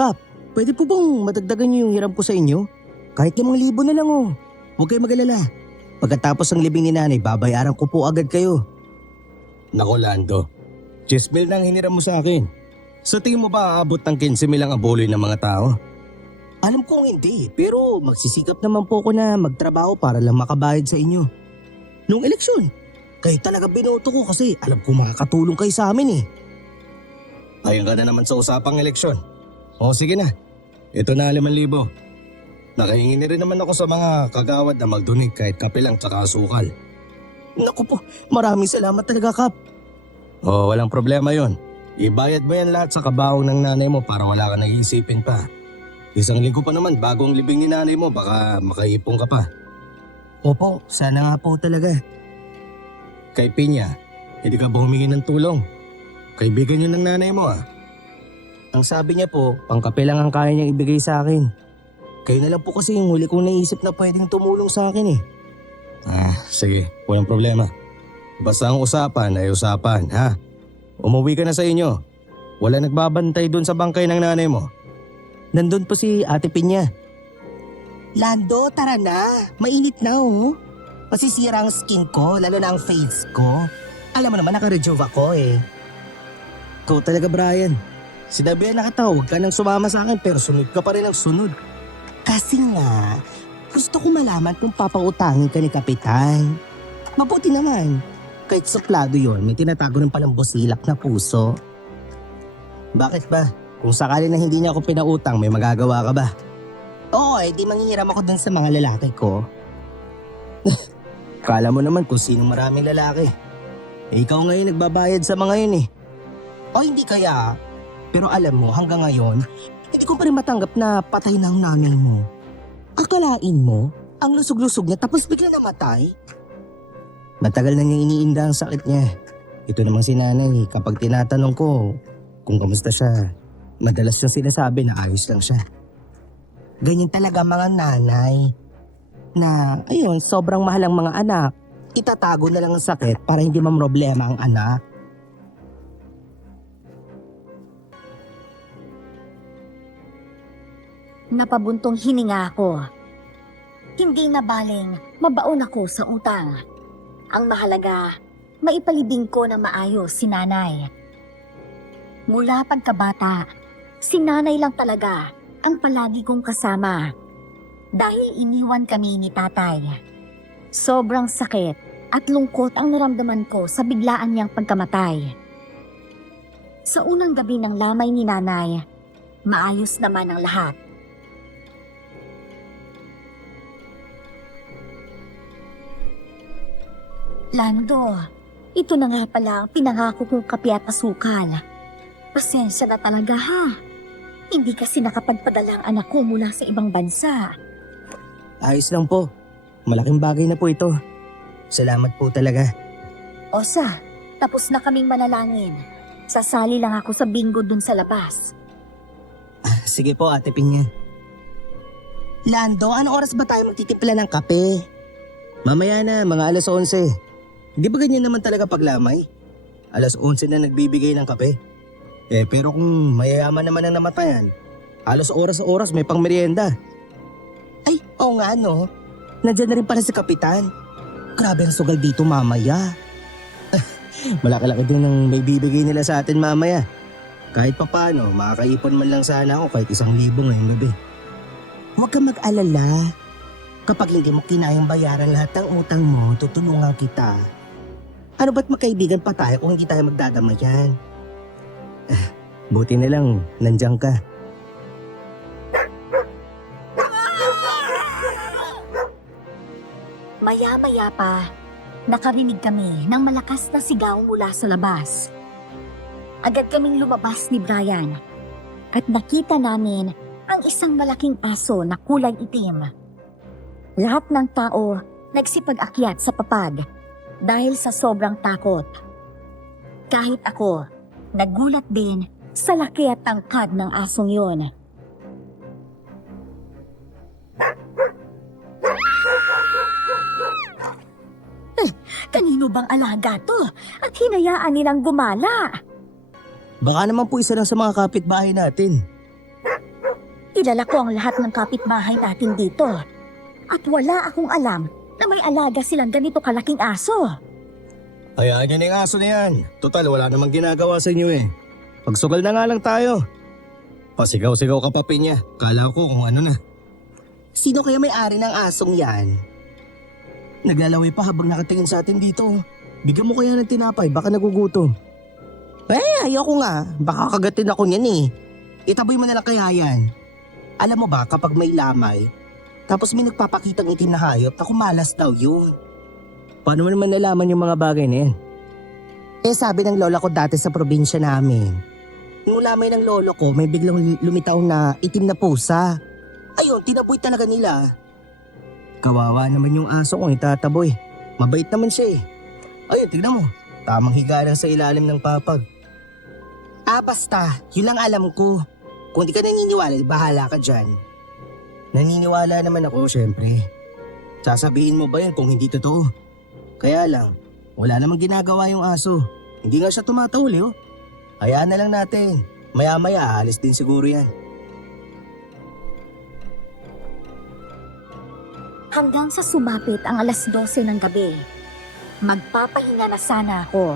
Kap, pwede po bang madagdagan niyo yung hiram ko sa inyo? Kahit 5,000 na lang oh. Huwag kayong mag-alala. Pagkatapos ng libing ni nanay, babayaran ko po agad kayo. Nako Lando, 10,000 na ang hiniram mo sa akin. Sa tingin mo ba aabot ng 15,000 ang abuloy ng mga tao? Alam kong hindi, pero magsisikap naman po ako na magtrabaho para lang makabayad sa inyo. Noong eleksyon, kayo talaga binoto ko kasi alam ko makakatulong kayo sa amin eh. Ayun ka na naman sa usapang eleksyon. O sige na, ito na 5,000. Nakahingi na rin naman ako sa mga kagawad na mag-donate kahit kape lang tsaka asukal. Naku po, maraming salamat talaga Kap. Oh, walang problema yon. Ibayad mo yan lahat sa kabaong ng nanay mo para wala ka nag-iisipin pa. 1 linggo pa naman bagong libing ni nanay mo, baka makaipon ka pa. Opo, sana nga po talaga. Kay Pinya, hindi ka ba humingi ng tulong? Kaibigan yun ng nanay mo ah. Ang sabi niya po, pangkape lang ang kaya niyang ibigay sa akin. Kayo na lang po kasi yung huli kong naisip na pwedeng tumulong sa akin eh. Sige, walang problema. Basta ang usapan ay usapan, ha? Umuwi ka na sa inyo. Wala nagbabantay dun sa bangkay ng nanay mo. Nandun po si Ate Pinya. Lando, tara na. Mainit na oh. Masisira ang skin ko, lalo na ang face ko. Alam mo naman, naka-rejuve ako eh. Ikaw talaga, Brian. Sinabihan na kita, huwag ka nang sumama sa akin pero sunod ka pa rin ang sunod. Kasi nga, gusto ko malaman kung papautangin ka ni Kapitan. Mabuti naman. Kahit suplado yon, may tinatago ng palang busilak na puso. Bakit ba? Kung sakali na hindi niya ako pinautang, may magagawa ka ba? Oo, di manghihiram ako dun sa mga lalaki ko. Kala mo naman kung sinong maraming lalaki. Ikaw ngayon nagbabayad sa mga yun eh. O hindi kaya, pero alam mo hanggang ngayon, hindi ko pa rin matanggap na patay na ang nanay mo. Akalain mo, ang lusog-lusog niya tapos bigla namatay? Matagal na niya iniinda ang sakit niya. Ito namang si nanay, kapag tinatanong ko kung kamusta siya, madalas yung sinasabi na ayos lang siya. Ganyan talaga mga nanay. Na, ayun, sobrang mahal ang mga anak. Itatago na lang ang sakit para hindi mamroblema ang anak. Napabuntong hininga ako. Hindi na baling mabaon ako sa utang. Ang mahalaga, maipalibing ko na maayos si nanay. Mula pagkabata, si nanay lang talaga ang palagi kong kasama. Dahil iniwan kami ni tatay. Sobrang sakit at lungkot ang naramdaman ko sa biglaan niyang pagkamatay. Sa unang gabi ng lamay ni nanay, maayos naman ang lahat. Lando, ito na nga pala ang pinangako kong kape at asukal. Pasensya na talaga ha. Hindi kasi nakapagpadala ang anak ko mula sa ibang bansa. Ayos lang po. Malaking bagay na po ito. Salamat po talaga. Osa, tapos na kaming manalangin. Sasali lang ako sa bingo dun sa labas. Sige po, Ate Pinya. Lando, anong oras ba tayo magtitimpla ng kape? Mamaya na, mga 11:00. Hindi ba ganyan naman talaga paglamay? 11:00 na nagbibigay ng kape. Pero kung mayayaman naman ang namatayan, halos oras-oras may pang merienda. Ay, oo nga no. Nandiyan na rin pala si Kapitan. Grabe ang sugal dito mamaya. Malaki-laki din ang may bibigay nila sa atin mamaya. Kahit papano, makakaipon man lang sana ako kahit 1,000 ngayong gabi. Huwag kang mag-alala. Kapag hindi mo kinayang bayaran lahat ng utang mo, tutulungan kita. Ano ba't magkaibigan pa tayo kung hindi tayo magdadamayan? Buti na lang, nandiyan ka. Maya-maya pa, nakarinig kami ng malakas na sigaw mula sa labas. Agad kaming lumabas ni Brian at nakita namin ang isang malaking aso na kulay itim. Lahat ng tao nagsipag-akyat sa papag dahil sa sobrang takot. Kahit ako, nagulat din sa laki at tangkad ng asong yun. Kanino bang alaga to? At hinayaan nilang gumala? Baka naman po isa lang sa mga kapitbahay natin. Kilala ko ang lahat ng kapitbahay natin dito. At wala akong alam na may alaga silang ganito kalaking aso. Hayaan niyo na yung aso na yan. Total, wala namang ginagawa sa inyo eh. Pagsugal na nga lang tayo. Pasigaw-sigaw ka pa, Pinya. Kala ko kung ano na. Sino kaya may-ari ng asong yan? Naglalaway pa habang nakatingin sa atin dito. Bigyan mo kaya ng tinapay, baka nagugutom. Ayoko nga. Baka kagatin ako niyan eh. Itaboy mo na lang kaya yan. Alam mo ba kapag may lamay, tapos may nagpapakitang itim na hayop na kumalas daw yun. Paano mo naman nalaman yung mga bagay na yan? Sabi ng lola ko dati sa probinsya namin, yung lamay ng lolo ko may biglang lumitaw na itim na pusa. Ayun, tinaboy talaga nila. Kawawa naman yung aso kung itataboy. Mabait naman siya eh. Ayun, tignan mo. Tamang higa lang sa ilalim ng papag. Basta. Yun lang alam ko. Kung di ka naniniwala, bahala ka dyan. Naniniwala naman ako, syempre. Sasabihin mo ba yan kung hindi totoo? Kaya lang, wala namang ginagawa yung aso. Hindi nga siya tumatahuli oh. Hayaan na lang natin. Maya-maya, aalis din siguro yan. Hanggang sa sumapit ang 12:00 ng gabi, magpapahinga na sana ako.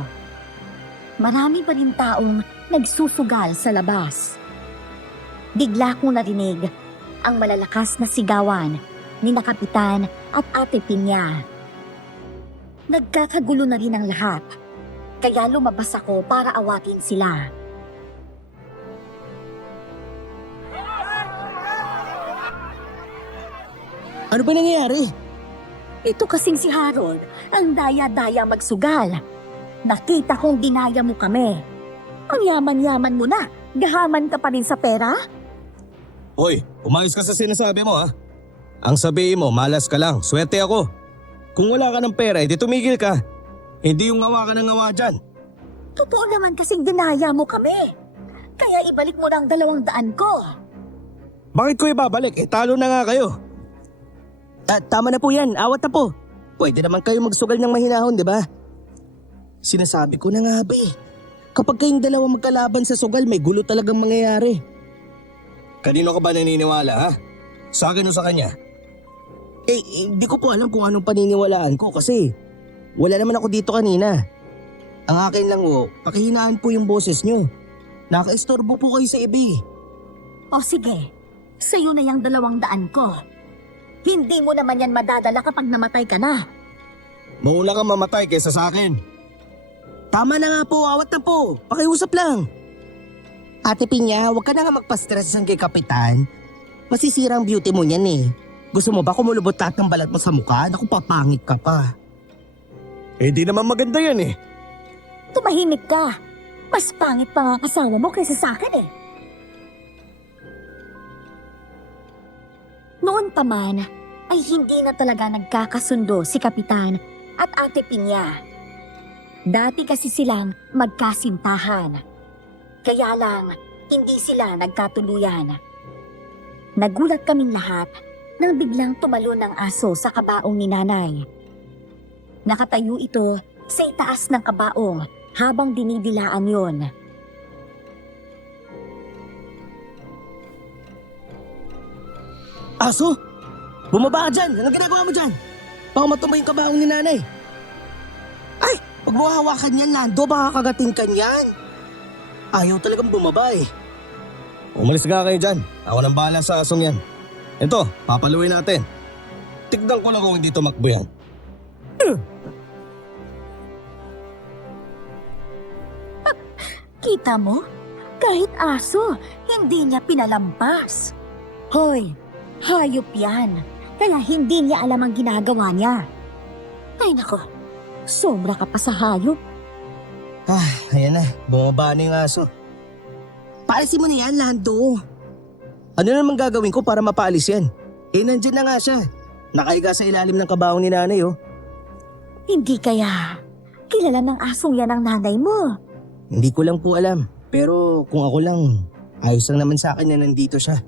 Marami pa rin taong nagsusugal sa labas. Bigla kong narinig ang malalakas na sigawan ni na Kapitan at Ate Pinya. Nagkakagulo na rin ang lahat, kaya lumabas ako para awatin sila. Ano ba nangyayari? Ito kasing si Harold, ang daya-daya magsugal. Nakita kong dinaya mo kami. Ang yaman-yaman mo na, gahaman ka pa rin sa pera? Hoy, umayos ka sa sinasabi mo ha. Ang sabihin mo, malas ka lang, swerte ako. Kung wala ka ng pera, edi tumigil ka. Hindi yung ngawa ka ng ngawa dyan. Totoo naman kasing dinaya mo kami. Kaya ibalik mo na ang 200 ko. Bakit ko ibabalik? Talo na nga kayo. Tama na po yan, awat na po. Pwede naman kayo magsugal ng mahinahon, di ba? Sinasabi ko na nga ba eh. Kapag kayong dalawa magkalaban sa sugal, may gulo talagang mangyayari. Kanino ka ba naniniwala ha? Sa akin o sa kanya? Hindi ko po alam kung anong paniniwalaan ko kasi wala naman ako dito kanina. Ang akin lang pakihinaan po yung boses nyo. Nakaistorbo po kayo sa iba eh. O sige, sa'yo na yung 200 ko. Hindi mo naman yan madadala kapag namatay ka na. Mauna kang mamatay kaysa sa akin. Tama na nga po, awat na po. Pakiusap lang. Ate Pinya, huwag ka na nga magpa-stress kay Kapitan. Masisira ang beauty mo niyan eh. Gusto mo ba kumulubot lahat ng balat mo sa mukha? Naku, papangit ka pa. Di naman maganda yan eh. Tumahimik ka. Mas pangit pa nga kasama mo kaysa sa akin eh. Noon pa man, ay hindi na talaga nagkakasundo si Kapitan at Ate Pinya. Dati kasi silang magkasintahan. Kaya lang, hindi sila nagkatuluyan. Nagulat kaming lahat nang biglang tumalon ng aso sa kabaong ni Nanay. Nakatayo ito sa itaas ng kabaong habang dinidilaan yon. Aso? Bumaba ka dyan! Anong ginagawa mo dyan? Baka matumba yung kabaong ni Nanay. Ay! Pag mo hawakan yan, Lando, baka kagatin ka niyan. Ayaw talagang bumaba eh. Umalis nga kayo dyan. Ako nang bahala sa asong yan. Ito, papaluin natin. Tignan ko lang kung hindi tumakbo yan. Kita mo? Kahit aso, hindi niya pinalampas. Hoy, hayop yan. Kaya hindi niya alam ang ginagawa niya. Ay nako, sobra ka pa sa hayop. Ayan na. Bumaba na yung aso. Paalisin mo na yan, Lando. Ano naman gagawin ko para mapaalis yan? Nandyan na nga siya. Nakahiga sa ilalim ng kabaong ni Nanay oh. Hindi kaya kilala ng asong yan ang nanay mo. Hindi ko lang po alam. Pero kung ako lang, ayos lang naman sa akin na nandito siya.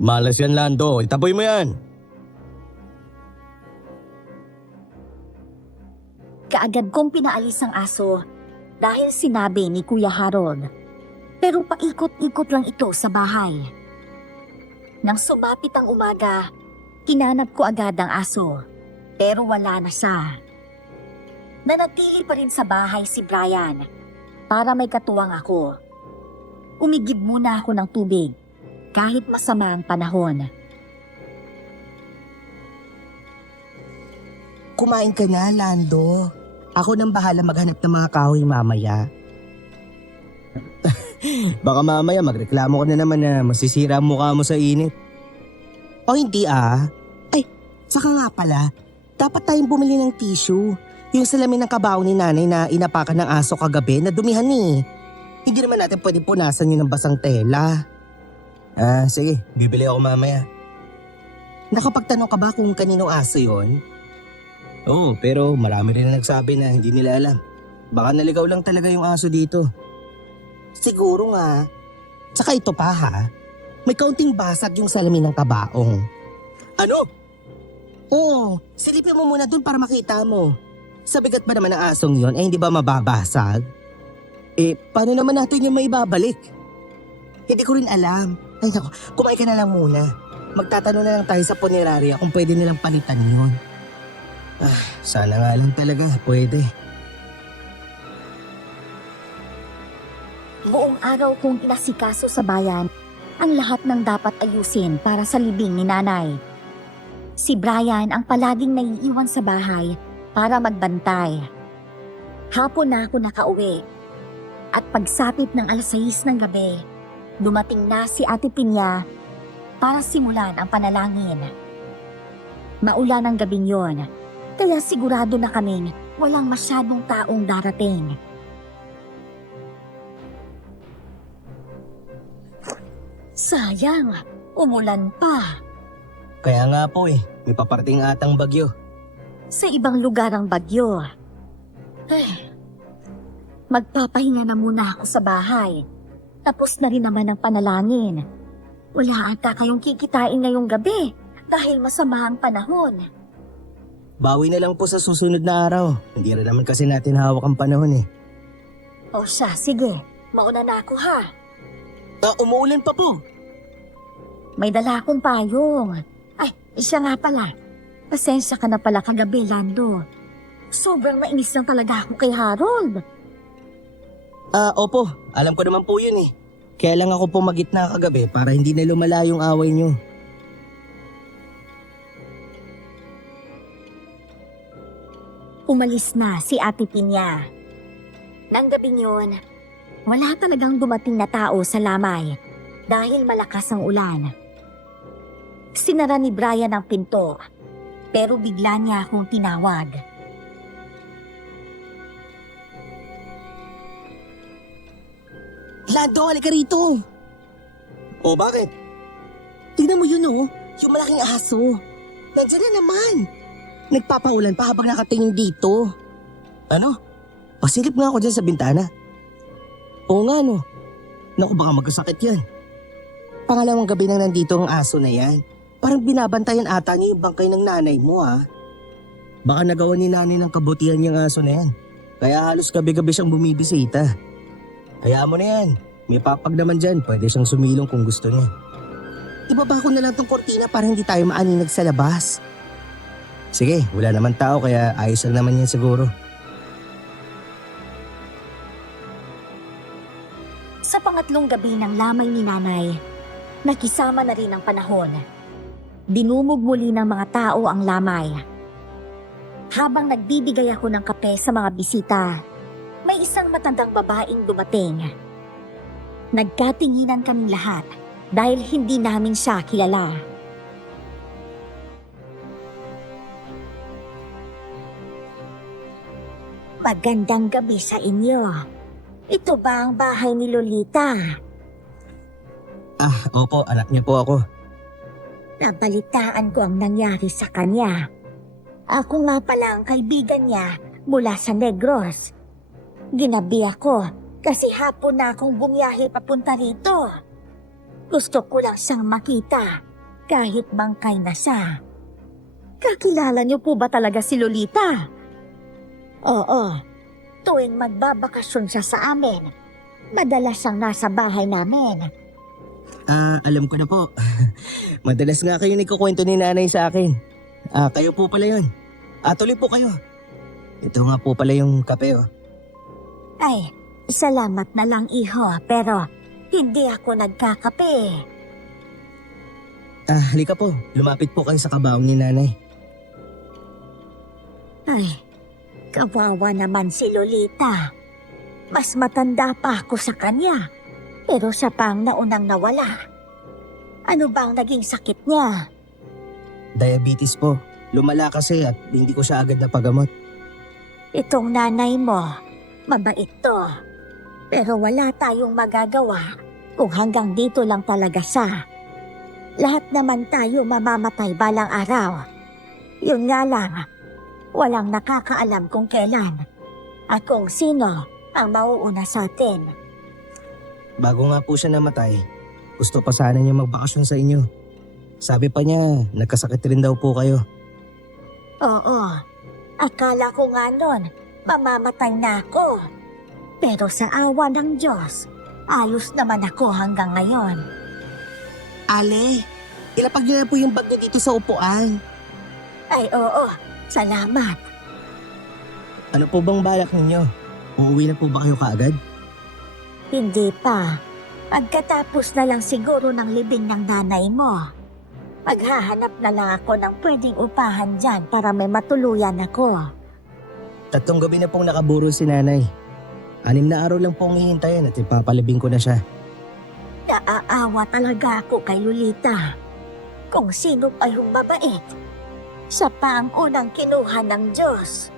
Malas yan, Lando. Itaboy mo yan. Kaagad kong pinaalis ang aso dahil sinabi ni Kuya Harold. Pero paikot-ikot lang ito sa bahay. Nang sumapit ang umaga, hinanap ko agad ang aso. Pero wala na siya. Nanatili pa rin sa bahay si Brian para may katuwang ako. Umigib muna ako ng tubig kahit masama ang panahon. Kumain ka na, Lando. Ako nang bahala maghanap ng mga kahoy mamaya. Baka mamaya magreklamo ka na naman na masisira ang mukha mo sa init. O hindi ah. Ay, saka nga pala, dapat tayong bumili ng tissue. Yung salamin ng kabaong ni nanay na inapakan ng aso kagabi na dumihan eh. Hindi naman natin pwede punasan yun ng basang tela. Sige, bibili ako mamaya. Nakapagtanong ka ba kung kaninong aso yon? Oo, pero marami rin na nagsabi na hindi nila alam. Baka naligaw lang talaga yung aso dito. Siguro nga. Tsaka ito pa ha, may kaunting basag yung salamin ng kabaong. Ano? Oo, silipin mo muna dun para makita mo. Sa bigat ba naman ng asong yon, hindi ba mababasag? Paano naman natin yung maibabalik? Hindi ko rin alam. Ay naku, kumain ka na lang muna. Magtatanong na lang tayo sa punerarya kung pwede nilang palitan yun. Sana nga lang talaga, pwede. Buong araw kong inasikaso sa bayan ang lahat ng dapat ayusin para sa libing ni nanay. Si Brian ang palaging naiiwan sa bahay para magbantay. Hapon na ako nakauwi at pagsapit ng 6:00 ng gabi, dumating na si Ate Pinya para simulan ang panalangin. Maulan ang gabing yon, kaya sigurado na kaming walang masyadong taong darating. Sayang, umulan pa. Kaya nga po may paparating atang bagyo. Sa ibang lugar ang bagyo. Magpapahinga na muna ako sa bahay. Tapos na rin naman ang panalangin. Wala ata kayong kikitain ngayong gabi dahil masama ang panahon. Bawi na lang po sa susunod na araw. Hindi rin naman kasi natin hawak ang panahon O siya, sige. Mauna na ako ha. Umuulan pa po. May dala akong payong. Ay, siya nga pala. Pasensya ka na pala kagabi, Lando. Sobrang mainis lang talaga ako kay Harold. Opo. Alam ko naman po yun Kaya lang ako pumagitna kagabi para hindi na lumala yung away nyo. Umalis na si Ate Pinya. Nang gabing yun, wala talagang dumating na tao sa lamay dahil malakas ang ulan. Sinara ni Brian ang pinto, pero bigla niya akong tinawag. Lando, halika rito. O bakit? Tingnan mo yun yung malaking aso. Nandiyan na naman. Nagpapaulan pa habang nakatingin dito. Ano? Pasilip nga ako dyan sa bintana. Oo nga Naku, baka magkasakit yan. Pangalawang gabi nang nandito ang aso na yan. Parang binabantayan ata niya yung bangkay ng nanay mo Baka nagawa ni nanay ng kabutihan niyang aso na yan. Kaya halos gabi-gabi siyang bumibisita. Hayaan mo na yan. May papag naman dyan. Pwede siyang sumilong kung gusto niya. Ibaba ko na lang tong kortina para hindi tayo maaninag sa labas. Sige, wala naman tao kaya ayos lang naman yan siguro. Sa pangatlong gabi ng lamay ni nanay, nakisama na rin ang panahon. Dinumog muli ng mga tao ang lamay. Habang nagbibigay ako ng kape sa mga bisita, may isang matandang babaeng dumating. Nagkatinginan kaming lahat dahil hindi namin siya kilala. Magandang gabi sa inyo. Ito ba ang bahay ni Lolita? Opo, anak niya po ako. Nabalitaan ko ang nangyari sa kanya. Ako nga pala ang kaibigan niya mula sa Negros. Ginabi ako kasi hapon na akong bumiyahe papunta rito. Gusto ko lang siyang makita kahit bangkay na siya. Kakilala niyo po ba talaga si Lolita? Oo. Tuwing magbabakasyon siya sa amin, madalas siyang nasa bahay namin. Alam ko na po. Madalas nga kayo nagkukwento ni nanay sa akin. Kayo po pala yun. Tuloy po kayo. Ito nga po pala yung kape, oh. Ay, salamat na lang iho, pero hindi ako nagkakape. Halika po. Lumapit po kayo sa kabaong ni nanay. Ay, kawawa naman si Lolita. Mas matanda pa ako sa kanya, pero siya pang naunang nawala. Ano bang naging sakit niya? Diabetes po. Lumala kasi at hindi ko siya agad napagamot. Itong nanay mo, mabait to. Pero wala tayong magagawa kung hanggang dito lang talaga siya. Lahat naman tayo mamamatay balang araw. Yun nga lang, walang nakakaalam kung kailan at kung sino ang mauuna sa atin. Bago nga po siya namatay, gusto pa sana niya magbakasyon sa inyo. Sabi pa niya, nagkasakit rin daw po kayo. Oo, akala ko nga nun, mamamatay na ako. Pero sa awa ng Diyos, ayos naman ako hanggang ngayon. Ale, ilapag niyo na po yung bag niyo dito sa upuan. Ay oo, salamat. Ano po bang balak ninyo? Uuwi na po ba kayo kaagad? Hindi pa. Pagkatapos na lang siguro ng libing ng nanay mo. Maghahanap na lang ako ng pwedeng upahan dyan para may matuluyan ako. 3 gabi na pong nakaburo si nanay. 6 na araw lang pong hihintayin at ipapalibing ko na siya. Naaawa talaga ako kay Lolita. Kung sino pa yung mabait. Siya pa ang unang kinuha ng Diyos.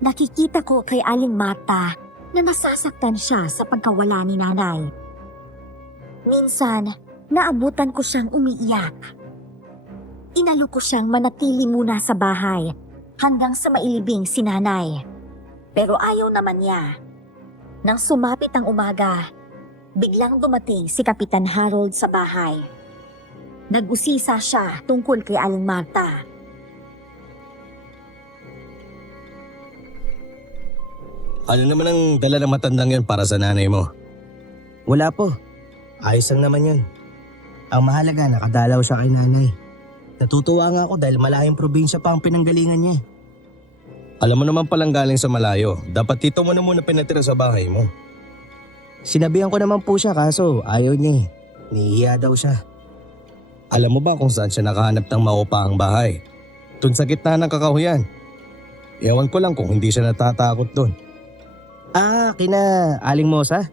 Nakikita ko kay Aling Marta na nasasaktan siya sa pagkawala ni nanay. Minsan, naabutan ko siyang umiiyak. Inalo ko siyang manatili muna sa bahay hanggang sa mailibing si nanay. Pero ayaw naman niya. Nang sumapit ang umaga, biglang dumating si Kapitan Harold sa bahay. Nag-usisa siya tungkol kay Aling Marta. Ano naman ang dala ng matandang yan para sa nanay mo? Wala po. Ayos lang naman yun. Ang mahalaga, nakadalaw siya kay nanay. Natutuwa nga ako dahil malayong probinsya pa ang pinanggalingan niya. Alam mo naman palang galing sa malayo. Dapat dito mo na muna pinatira sa bahay mo. Sinabihan ko naman po siya kaso ayaw niya eh. Nihiya daw siya. Alam mo ba kung saan siya nakahanap ng maupahang bahay? Dun sa gitna ng kakahuyan. Ewan ko lang kung hindi siya natatakot dun. Kina Aling Mosa?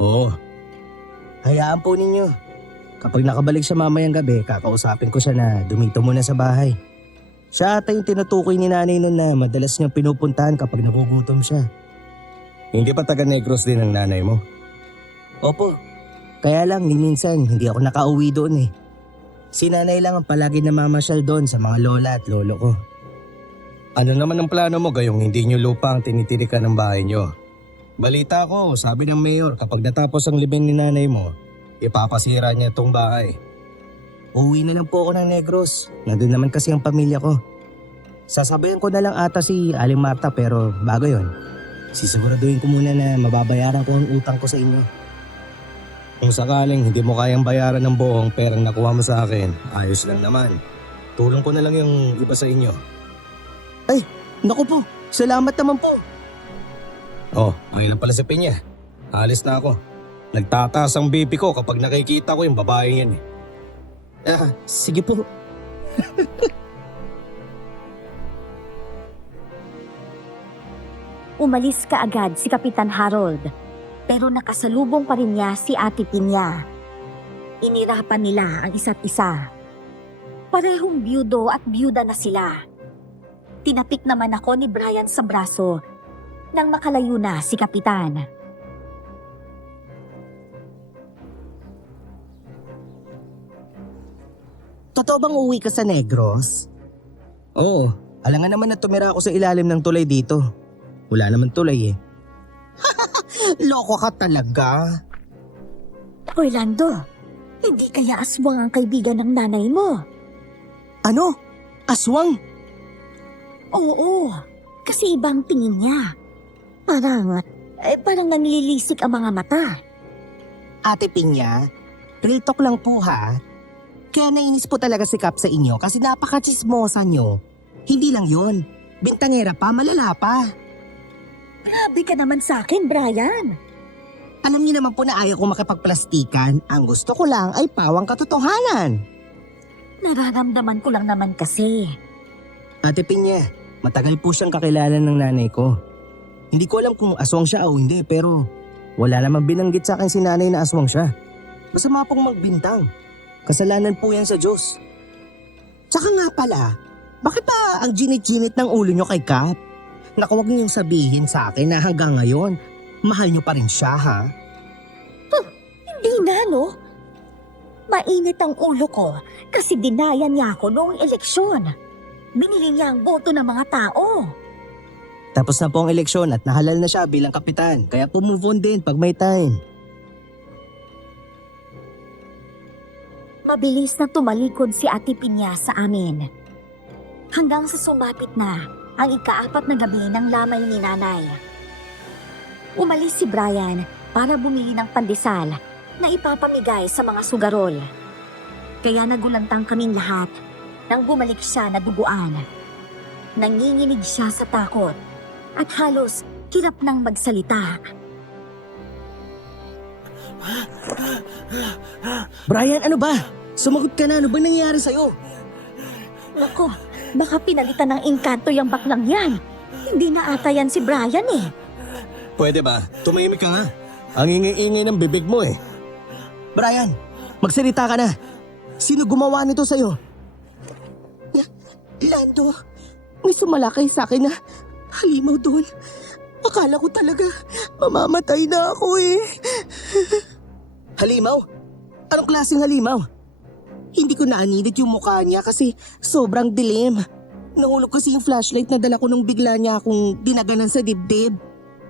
Oo. Hayaan po ninyo. Kapag nakabalik siya mamayang gabi, kakausapin ko siya na dumito muna sa bahay. Siya ata yung tinutukoy ni nanay nun na madalas niyang pinupuntahan kapag nagugutom siya. Hindi pa taga Negros din ang nanay mo? Opo. Kaya lang minsan hindi ako nakauwi doon eh. Si nanay lang ang palagi namamasyal doon sa mga lola at lolo ko. Ano naman ang plano mo gayong hindi niyo lupa ang tinitirikan ng bahay niyo? Balita ko, sabi ng mayor kapag natapos ang libing ni nanay mo, ipapasira niya itong bahay. Uwi na lang po ako ng Negros. Nandun naman kasi ang pamilya ko. Sasabayan ko na lang ata si Aling Marta pero bago yon, sisiguraduhin ko muna na mababayaran ko ang utang ko sa inyo. Kung sakaling hindi mo kayang bayaran ng buong perang nakuha mo sa akin, ayos lang naman. Tulong ko na lang yung iba sa inyo. Ay, naku po. Salamat naman po. Oh, ayun na pala si Pinya. Alis na ako. Nagtataas ang BP ko kapag nakikita ko yung babae yan eh. Sige po. Umalis kaagad si Kapitan Harold, pero nakasalubong pa rin niya si Ate Pinya. Inirapan nila ang isa't isa. Parehong byudo at byuda na sila. Tinapik naman ako ni Brian sa braso nang makalayo na si Kapitan. Totoo bang uwi ka sa Negros? Oo, alangan naman na tumira ako sa ilalim ng tulay dito. Wala naman tulay eh. Loko ka talaga. Orlando, hindi kaya aswang ang kaibigan ng nanay mo? Ano? Aswang? Oo, kasi ibang tingin niya. Parang Parang nanlilisik ang mga mata. Ate Pinya, real talk lang po ha. Kaya nainis po talaga si Kap sa inyo kasi napaka-chismosa nyo. Hindi lang yon, bintangera pa, malala pa. Grabe ka naman sa akin, Brian. Alam niyo naman po na ayaw ko makipagplastikan. Ang gusto ko lang ay pawang katotohanan. Nararamdaman ko lang naman kasi. Ate Pinya, matagal po siyang kakilala ng nanay ko. Hindi ko alam kung aswang siya o hindi pero wala namang binanggit sa akin si nanay na aswang siya. Masama pong magbintang. Kasalanan po yan sa Diyos. Tsaka nga pala, bakit ba ang ginit-ginit ng ulo nyo kay Kap? Naku, huwag niyong sabihin sa akin na hanggang ngayon, mahal nyo pa rin siya ha? Hindi na, no? Mainit ang ulo ko kasi dinayan niya ako noong eleksyon. Binili niya ang boto ng mga tao. Tapos na po ang eleksyon at nahalal na siya bilang kapitan. Kaya po move on din pag may time. Mabilis na tumalikod si Ate Pinya sa amin. Hanggang sa sumapit na ang ika-4 na gabi ng lamay ni Nanay. Umalis si Brian para bumili ng pandesal na ipapamigay sa mga sugarol. Kaya nagulantang kaming lahat nang bumalik siya na duguan. Nanginginig siya sa takot at halos hirap nang magsalita. Brian, ano ba? Sumagot ka na, ano ba nangyayari sa'yo? Nako, baka pinalitan ng engkanto yung baklang yan. Hindi na ata yan si Brian eh. Pwede ba? Tumahimik ka nga. Ang ingay-ingay ng bibig mo eh. Brian, magsalita ka na. Sino gumawa nito sa'yo? Lando, may sumalakay sa akin na halimaw doon. Akala ko talaga mamamatay na ako eh. Halimaw? Anong klaseng halimaw? Hindi ko naanidit yung mukha niya kasi sobrang dilim. Nahulog kasi yung flashlight na dala ko nung bigla niya akong dinaganan sa dibdib.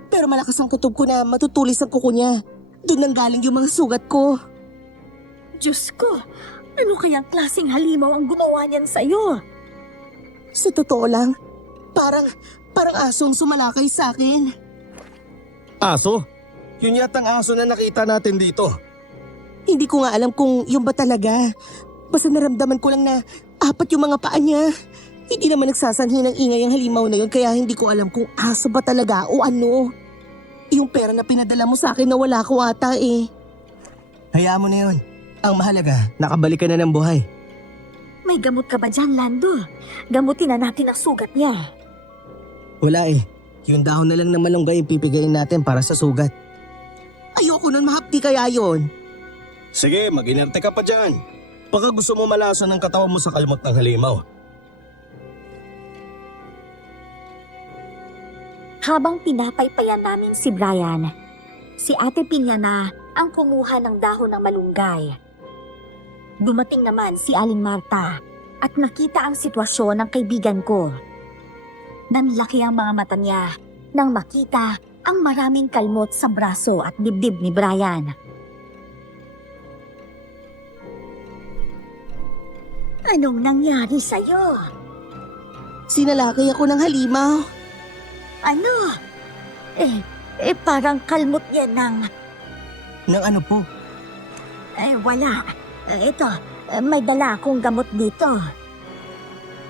Pero malakas ang kutob ko na matutulis ang kuko niya. Doon nang galing yung mga sugat ko. Diyos ko, ano kayang klaseng halimaw ang gumawa niyan sa'yo? Sa totoo lang, parang asong sumalakay sa akin. Aso? Yun yatang aso na nakita natin dito. Hindi ko nga alam kung yun ba talaga. Basta naramdaman ko lang na 4 yung mga paa niya. Hindi naman nagsasanhi ng ingay ang halimaw na yun kaya hindi ko alam kung aso ba talaga o ano. Yung pera na pinadala mo sa akin na wala ko ata eh. Hayaan mo na yun. Ang mahalaga, nakabalik ka na ng buhay. May gamot ka ba dyan, Lando? Gamutin na natin ang sugat niya. Wala eh. Yung dahon na lang ng malunggay yung pipigayin natin para sa sugat. Ayoko nun, mahapdi kaya yun. Sige, mag-inerte ka pa dyan. Baka gusto mo malason ng katawan mo sa kalmot ng halimaw. Habang pinapaypayan namin si Brian, si Ate Pinya na ang kumuha ng dahon ng malunggay. Dumating naman si Aling Marta at nakita ang sitwasyon ng kaibigan ko. Nanlaki ang mga mata niya nang makita ang maraming kalmot sa braso at dibdib ni Brian. Anong nangyari sa'yo? Sinalakay ako ng halimaw. Ano? Parang kalmot yan ng... Nang ano po? Wala. Ito, may dala akong gamot dito.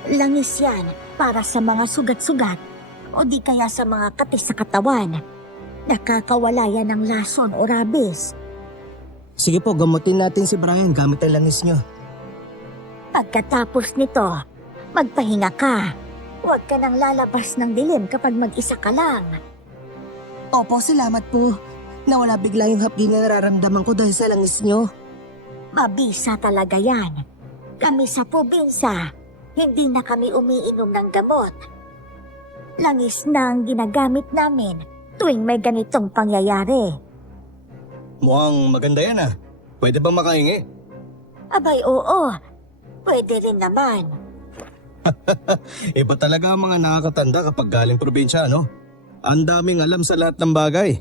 Langis yan para sa mga sugat-sugat o di kaya sa mga katis sa katawan. Nakakawala yan ng lason o rabis. Sige po, gamutin natin si Brian gamit ang langis nyo. Pagkatapos nito, magpahinga ka. Huwag ka nang lalabas ng dilim kapag mag-isa ka lang. Opo, salamat po. Nawala bigla yung hapdi na nararamdaman ko dahil sa langis nyo. Mabisa talaga yan. Kami sa probinsya, hindi na kami umiinom ng gamot. Langis na ang ginagamit namin tuwing may ganitong pangyayari. Mukhang maganda yan ah. Pwede ba makahingi? Abay, oo. Pwede rin naman. Iba talaga ang mga nakakatanda kapag galing probinsya, no? Ang daming alam sa lahat ng bagay.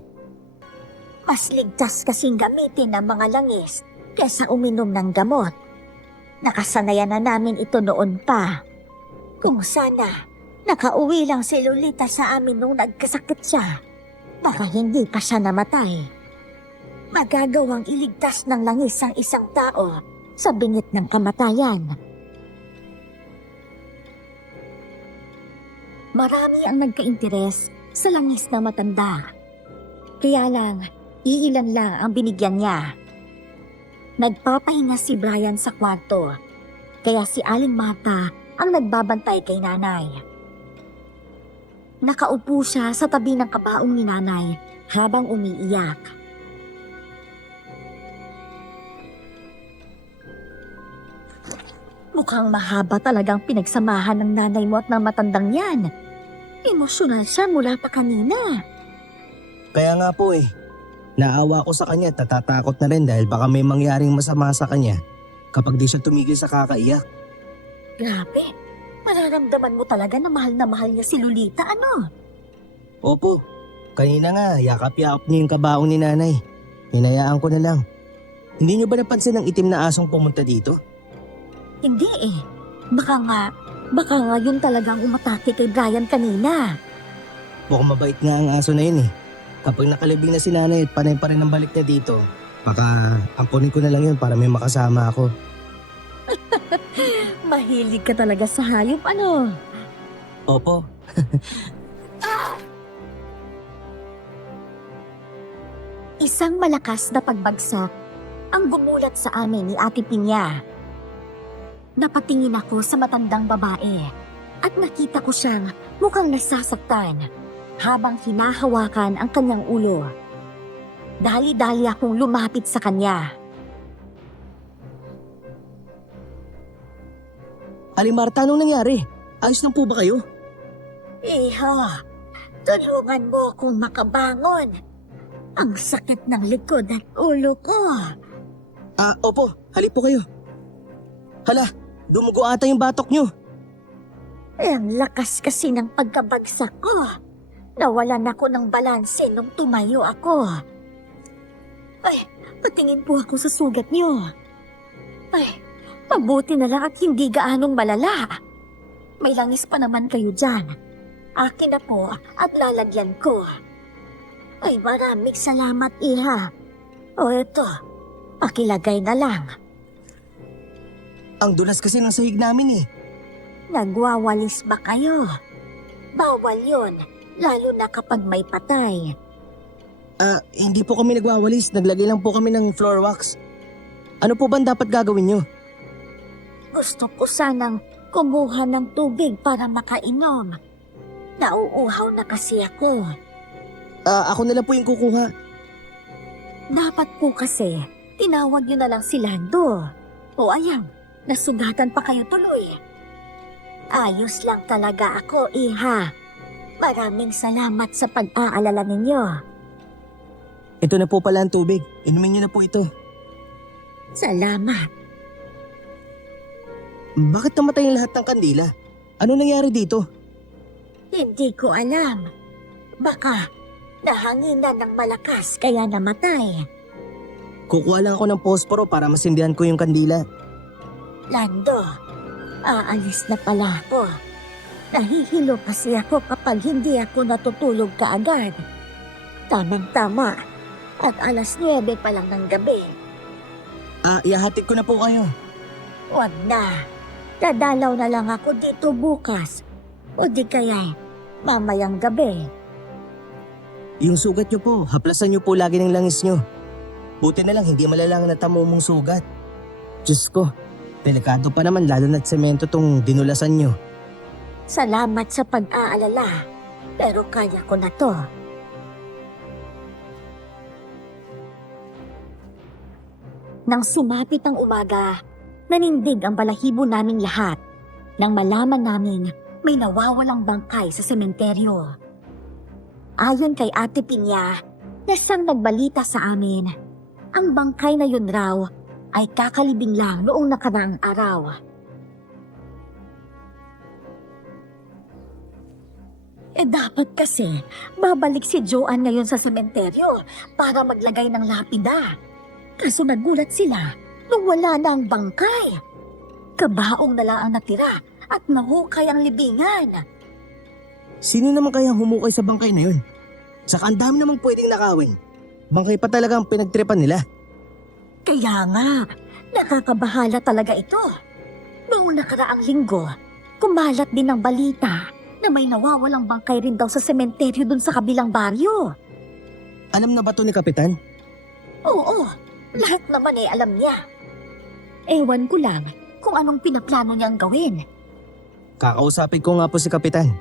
Mas ligtas kasing gamitin ang mga langis kesa uminom ng gamot. Nakasanayan na namin ito noon pa. Kung sana, nakauwi lang si Lolita sa amin nung nagkasakit siya. Baka hindi pa siya namatay. Magagawang iligtas ng langis ang isang tao sa bingit ng kamatayan. Marami ang nagka-interes sa langis ng matanda. Kaya lang, iilan lang ang binigyan niya. Nagpapahinga si Brian sa kwarto, kaya si Aling Marta ang nagbabantay kay nanay. Nakaupo siya sa tabi ng kabaong ni nanay habang umiiyak. Mukhang mahaba talagang pinagsamahan ng nanay mo at ng matandang yan. Emosyonal siya mula pa kanina. Kaya nga po eh. Naawa ko sa kanya at natatakot na rin dahil baka may mangyaring masama sa kanya kapag di siya tumigil sa kakaiyak. Grabe, mararamdaman mo talaga na mahal niya si Lolita, ano? Opo. Kanina nga, yakap-yakap niyo yung kabaong ni nanay. Hinayaan ko na lang. Hindi niyo ba napansin ang itim na asong pumunta dito? Hindi eh. Baka nga yun talagang umatake kay Brian kanina. Mukhang mabait nga ang aso na yun eh. Kapag nakalibing na si nanay at panay pa rin ang balik niya dito, baka ampunin ko na lang yun para may makasama ako. Mahilig ka talaga sa hayop, ano? Opo. Isang malakas na pagbagsak ang gumulat sa amin ni Ate Pinya. Napatingin ako sa matandang babae at nakita ko siyang mukhang nasasaktan habang hinahawakan ang kanyang ulo. Dali-dali akong lumapit sa kanya. Aling Marta, anong nangyari? Ayos lang po ba kayo? Iho, tulungan mo akong makabangon. Ang sakit ng likod at ulo ko. Opo. Halip po kayo. Hala, dumugo ata yung batok nyo. Ang lakas kasi ng pagkabagsak ko. Nawalan ako ng balanse nung tumayo ako. Ay, patingin po ako sa sugat niyo. Ay, mabuti na lang at hindi gaanong malala. May langis pa naman kayo dyan. Akin na po at lalagyan ko. Ay, maraming salamat, Iha. O eto, pakilagay na lang. Ang dulas kasi ng sahig namin eh. Nagwawalis ba kayo? Bawal yon, lalo na kapag may patay. Hindi po kami nagwawalis. Naglagay lang po kami ng floor wax. Ano po ba dapat gagawin nyo? Gusto ko sanang kumuha ng tubig para makainom. Nauuhaw na kasi ako. Ako na lang po yung kukuha. Dapat po kasi, tinawag niyo na lang si Lando. O ayan, nasugatan pa kayo tuloy. Ayos lang talaga ako, Iha. Maraming salamat sa pag-aalala ninyo. Ito na po pala ang tubig. Inumin nyo na po ito. Salamat. Bakit namatay ang lahat ng kandila? Ano nangyari dito? Hindi ko alam. Baka nahanginan ng malakas kaya namatay. Kukuha lang ako ng posporo para masindihan ko yung kandila. Lando, aalis na pala ako. Nahihilo kasi ako kapag hindi ako natutulog kaagad. Tamang-tama. At alas 9 pa lang ng gabi. Ihahatid ko na po kayo. Wag na. Dadalaw na lang ako dito bukas. O di kaya, mamayang gabi. Yung sugat nyo po, haplasan nyo po lagi ng langis nyo. Buti na lang hindi malalang natamo mong sugat. Diyos ko, delikado pa naman lalo na't semento tong dinulasan nyo. Salamat sa pag-aalala. Pero kaya ko na to. Nang sumapit ang umaga, nanindig ang balahibo naming lahat nang malaman namin may nawawalang bangkay sa sementeryo. Ayon kay Ate Pinya, na siyang nagbalita sa amin, ang bangkay na yun raw ay kakalibing lang noong nakaraang araw. Dapat kasi babalik si Joanne ngayon sa sementeryo para maglagay ng lapida. Kaso nagulat sila nung wala na ang bangkay. Kabaong na lang ang natira at nahukay ang libingan. Sino naman kaya humukay sa bangkay na yun? Saka ang dami namang pwedeng nakawin. Bangkay pa talaga ang pinagtripan nila. Kaya nga, nakakabahala talaga ito. Noong nakaraang linggo, kumalat din ang balita na may nawawalang bangkay rin daw sa sementeryo dun sa kabilang baryo. Alam na ba to ni Kapitan? Oo, lahat naman alam niya. Ewan ko lang kung anong pinaplano niyang gawin. Kakausapin ko nga po si Kapitan.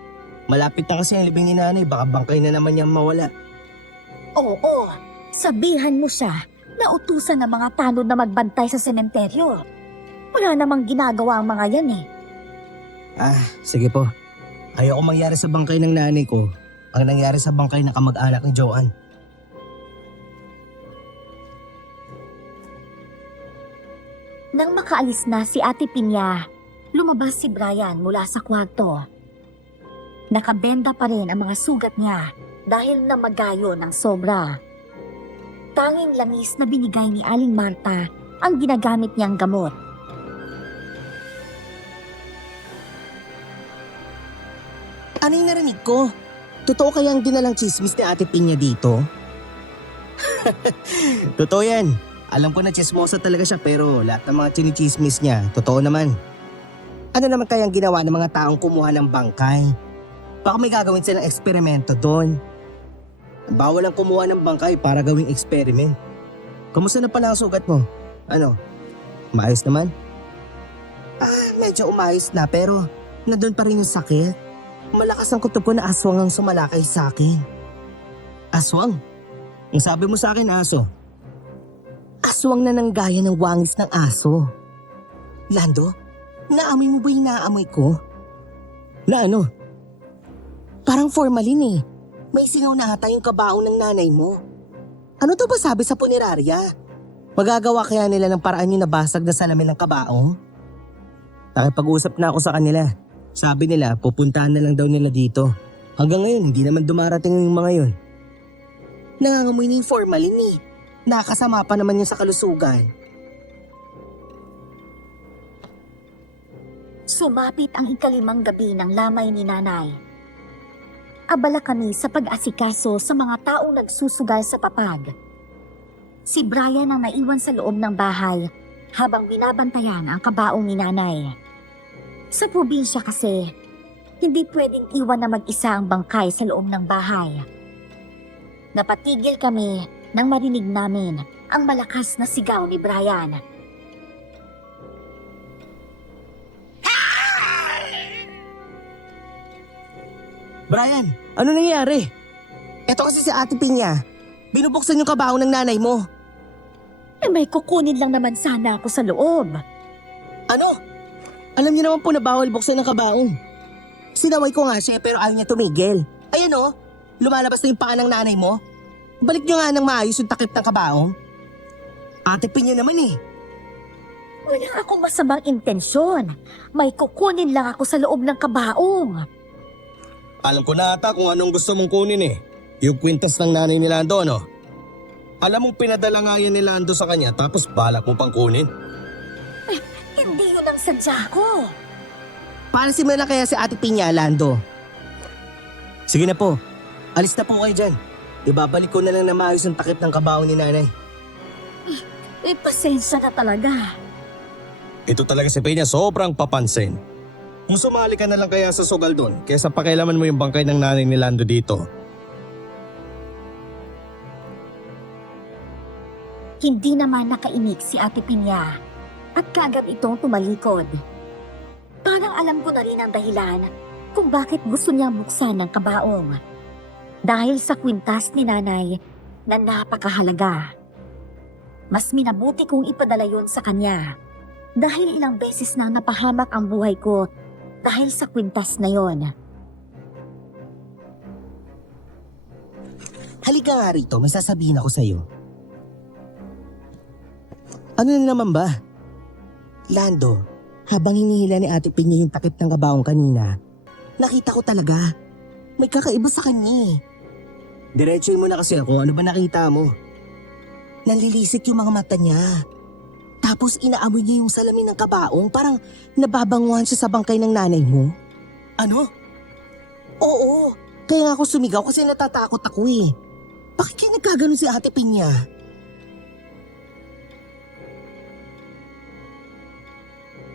Malapit na kasi ang libing ni nanay, baka bangkay na naman niyang mawala. Oo, sabihan mo siya na utusan ng mga tanod na magbantay sa sementeryo. Wala namang ginagawa ang mga yan Sige po. Ayoko mangyari sa bangkay ng nanay ko ang nangyari sa bangkay na kamag-anak ni Joanne. Nang makaalis na si Ate Pinya, lumabas si Brian mula sa kwarto. Nakabenda pa rin ang mga sugat niya dahil namagayo ng sobra. Tanging langis na binigay ni Aling Marta ang ginagamit niyang gamot. Ano yung narinig ko? Totoo kaya ang dinalang chismis ni Ate Pinya dito? Totoo yan. Alam ko na chismosa talaga siya pero lahat ng mga chinichismis niya, totoo naman. Ano naman kayang ginawa ng mga taong kumuha ng bangkay? Baka may gagawin silang eksperimento doon. Bawal ang kumuha ng bangkay para gawing experiment. Kamusta na pala ang sugat mo? Ano? Maayos naman? Medyo umayos na pero nandun pa rin yung sakit. Malakas ang kutob ko na aswang ang sumalakay sa akin. Aswang? Ang sabi mo sa akin aso. Aswang na nanggaya ng wangis ng aso. Lando, naamoy mo ba yung naamoy ko? Na ano? Parang formalin May singaw na ata yung kabaong ng nanay mo. Ano to ba sabi sa punerarya? Magagawa kaya nila ng paraan yung nabasag na salamin ng kabaong? Nakipag-usap na ako sa kanila. Sabi nila, pupuntahan na lang daw nila dito. Hanggang ngayon, hindi naman dumarating yung mga yun. Nangangamoy na yung formalin Nakakasama pa naman yun sa kalusugan. Sumapit ang ikalimang gabi ng lamay ni Nanay. Abala kami sa pag-asikaso sa mga taong nagsusugal sa papag. Si Brian ang naiwan sa loob ng bahay habang binabantayan ang kabaong ni Nanay. Sa probinsya kasi, hindi pwedeng iwan na mag-isa ang bangkay sa loob ng bahay. Napatigil kami nang marinig namin ang malakas na sigaw ni Brian. Brian, ano nangyari? Eto kasi si Ate Pinya. Binubuksan yung kabaong ng nanay mo. May kukunin lang naman sana ako sa loob. Ano? Alam niyo naman po na bawal buksan ng kabaong. Sinaway ko nga siya pero ayaw niya tumigil. Ayun lumalabas na yung paa ng nanay mo. Balik niyo nga ng maayos yung takip ng kabaong. Ate Pinya naman Wala akong masamang intensyon. May kukunin lang ako sa loob ng kabaong. Alam ko na ata kung anong gusto mong kunin Yung kwintas ng nanay ni Lando, ano? Alam mong pinadala nga yan ni Lando sa kanya tapos balak mo pang kunin? Hindi yun ang sadya ko. Paalisin mo na kaya si Ate Pinya, Lando. Sige na po. Alis na po kayo dyan. Ibabalik ko na lang na maayos ang takip ng kabaong ni nanay. Pasensya na talaga. Ito talaga si Peña sobrang papansin. Kung sumali ka na lang kaya sa sugal doon kaysa pakialaman mo yung bangkay ng nanay ni Lando dito. Hindi naman nakainig si Ate Pinya at kaagad itong tumalikod. Parang alam ko na rin ang dahilan kung bakit gusto niyang buksan ng kabaong. Dahil sa kwintas ni Nanay na napakahalaga. Mas minabuti kong ipadala yon sa kanya dahil ilang beses na napahamak ang buhay ko dahil sa kwintas na yon. Halika nga rito, may sasabihin ako sa'yo. Ano na naman ba? Lando, habang hinihila ni Ate Pinya yung takip ng kabaong kanina, nakita ko talaga, may kakaiba sa kanya Diretsuhin mo na kasi ako, ano ba nakita mo? Nanlilisik yung mga mata niya. Tapos inaamoy niya yung salamin ng kabaong, parang nababanguhan siya sa bangkay ng nanay mo. Ano? Oo, kaya nga ako sumigaw kasi natatakot ako Bakit kayo nagkaganon si Ate Pinya?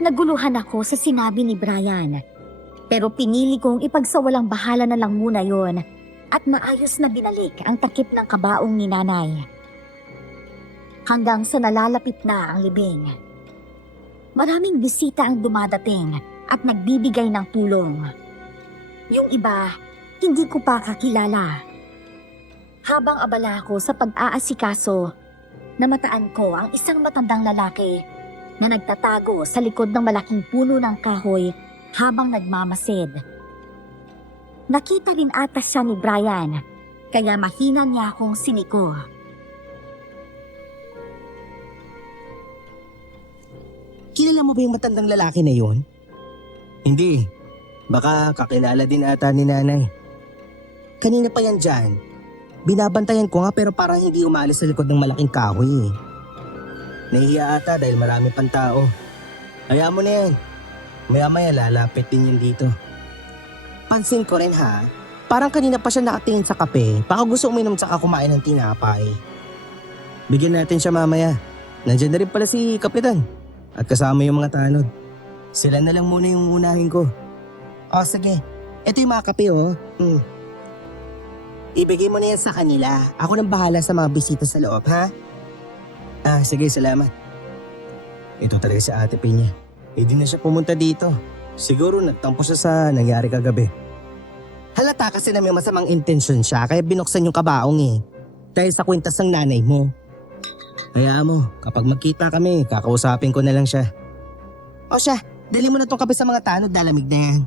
Naguluhan ako sa sinabi ni Brian. Pero pinili kong ipagsawalang bahala na lang muna yon at maayos na binalik ang takip ng kabaong ni nanay. Hanggang sa nalalapit na ang libing. Maraming bisita ang dumadating at nagbibigay ng tulong. Yung iba, hindi ko pa kakilala. Habang abala ako sa pag-aasikaso, namataan ko ang isang matandang lalaki na nagtatago sa likod ng malaking puno ng kahoy habang nagmamasid. Nakita rin ata siya ni Brian, kaya mahina niya akong siniko. Kilala mo ba yung matandang lalaki na yon? Hindi. Baka kakilala din ata ni nanay. Kanina pa yan dyan. Binabantayan ko nga pero parang hindi umalis sa likod ng malaking kahoy eh. Nahihiya ata dahil marami pang tao. Hayaan mo na yan. Maya-maya lalapit din yun dito. Pansin ko rin ha. Parang kanina pa siya nakatingin sa kape. Baka gusto uminom saka kumain ng tinapay. Bigyan natin siya mamaya. Nandiyan na rin pala si Kapitan. At kasama yung mga tanod. Sila na lang muna yung unahin ko. O sige. Ito yung mga kape oh. Ibigay mo na yan sa kanila. Ako nang bahala sa mga bisita sa loob, ha? Sige, salamat. Ito talaga si Ate Pinya. Hindi na siya pumunta dito. Siguro nagtampo siya sa nangyari kagabi. Halata kasi na may masamang intensyon siya kaya binuksan yung kabaong eh. Dahil sa kwintas ng nanay mo. Kaya mo, kapag magkita kami, kakausapin ko na lang siya. O siya, dali mo na tong kape sa mga tanod, dalamig na yan.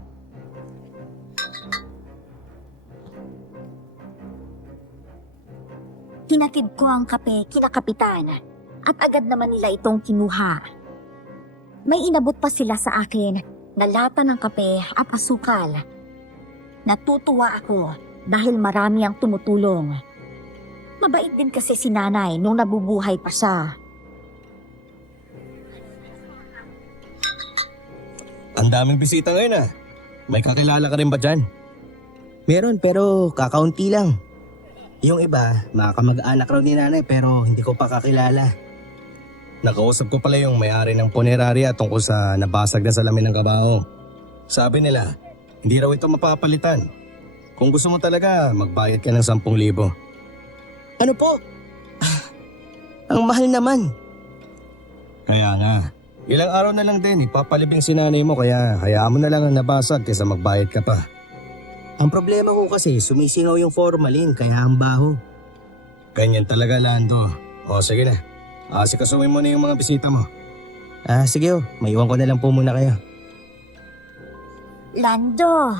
Hinatid ko ang kape kina Kapitan at agad naman nila itong kinuha. May inabot pa sila sa akin na lata ng kape at asukal. Natutuwa ako dahil marami ang tumutulong. Mabait din kasi si nanay nung nabubuhay pa siya. Ang daming bisita ngayon ah. May kakilala ka rin ba dyan? Meron pero kakaunti lang. Yung iba, mga kamag-anak raw ni nanay pero hindi ko pa kakilala. Nakausap ko pala yung may-ari ng punerarya tungkol sa nabasag na salamin ng kabaong. Sabi nila, hindi raw ito mapapalitan. Kung gusto mo talaga, magbayad ka ng 10,000. Ano po? Ang mahal naman. Kaya nga, ilang araw na lang din, ipapalibing si nanay mo kaya hayaan mo na lang ang nabasag kaysa magbayad ka pa. Ang problema ko kasi sumisingaw yung formalin kaya ang baho. Ganyan talaga, Lando. O sige na, asikasuhin mo na yung mga bisita mo. Sige maiwan ko na lang po muna kayo. Lando,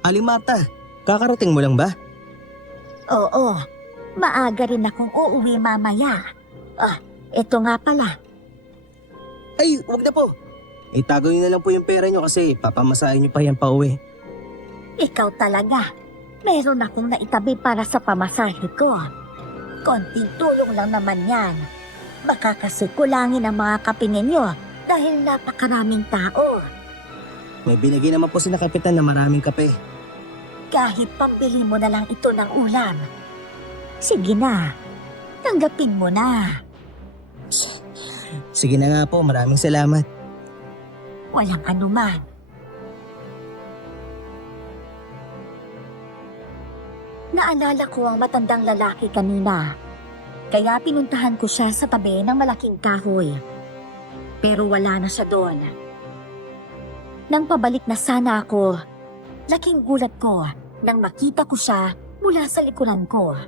Alimata, kakarating mo lang ba? oo, maaga rin akong uuwi mamaya. Ito nga pala. Ay, wag na po. Itago niyo na lang po yung pera niyo kasi papamasahin niyo pa yan pa uwi. Ikaw talaga. Meron akong naitabi para sa pamasahe ko. Konting tulong lang naman yan. Makakasukulangin ang mga kape ninyo dahil napakaraming tao. May binigay naman po si na Kapitan na maraming kape. Kahit pambili mo na lang ito ng ulam. Sige na, tanggapin mo na. Sige na nga po, maraming salamat. Walang anuman. Naalala ko ang matandang lalaki kanina. Kaya pinuntahan ko siya sa tabi ng malaking kahoy. Pero wala na siya doon. Nang pabalik na sana ako, laking gulat ko nang makita ko siya mula sa likuran ko.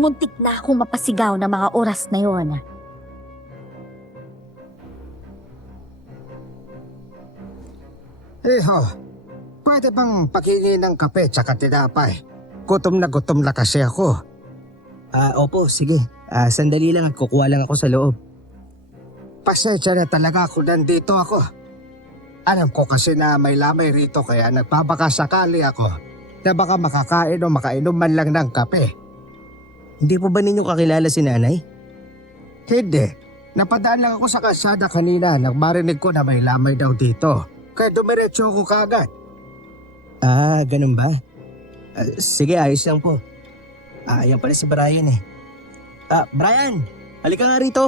Muntik na akong mapasigaw ng mga oras na yon. Iho, pwede bang pakingin ng kape tsaka tinapay? Gutom na kasi ako. Opo, sige. Sandali lang at kukuha lang ako sa loob. Pasensya na talaga kung nandito ako. Alam ko kasi na may lamay rito kaya nagpapakasakali ako na baka makakain o makainom man lang ng kape. Hindi po ba ninyo kakilala si nanay? Hindi. Napadaan lang ako sa kalsada kanina nang marinig ko na may lamay daw dito. Kaya dumiretso ako kaagad. Ganun ba? Sige, ayos lang po. Ayan pala si Brian eh. Brian! Halika nga rito.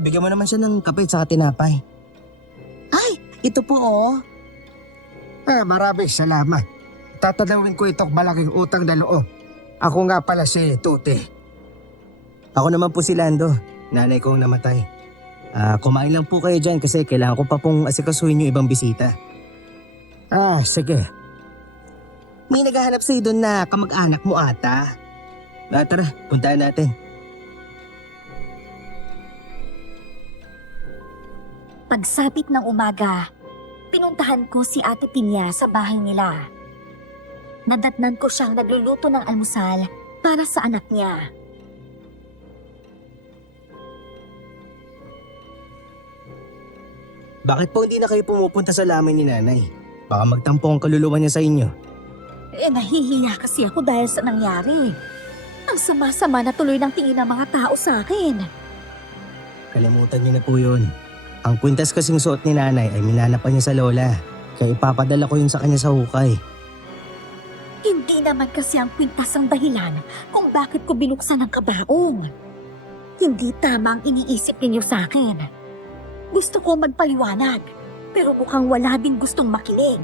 Bigyan mo naman siya ng kape at saka tinapay. Ay! Ito po oh. Maraming salamat. Tatanawin ko itong malaking utang na loob. Ako nga pala si Tuti. Ako naman po si Lando. Nanay kong namatay. Kumain lang po kayo dyan kasi kailangan ko pa pong asikasuhin yung ibang bisita. Sige. May naghahanap sa'yo doon na kamag-anak mo ata. Tara, puntahan natin. Pagsapit ng umaga, pinuntahan ko si Ate Pinya sa bahay nila. Nadatnan ko siyang nagluluto ng almusal para sa anak niya. Bakit po hindi na kayo pumupunta sa lamay ni nanay? Baka magtampo ang kaluluwa niya sa inyo. Nahihiya kasi ako dahil sa nangyari. Ang sama-sama na tuloy ng tingin ng mga tao sa akin. Kalimutan niyo na po yun. Ang kwintas kasing suot ni nanay ay minanapan niya sa lola. Kaya ipapadala ko yun sa kanya sa hukay. Hindi naman kasi ang kwintas ang dahilan kung bakit ko binuksan ang kabaong. Hindi tama ang iniisip ninyo sa akin. Gusto ko magpaliwanag, pero mukhang wala din gustong makinig.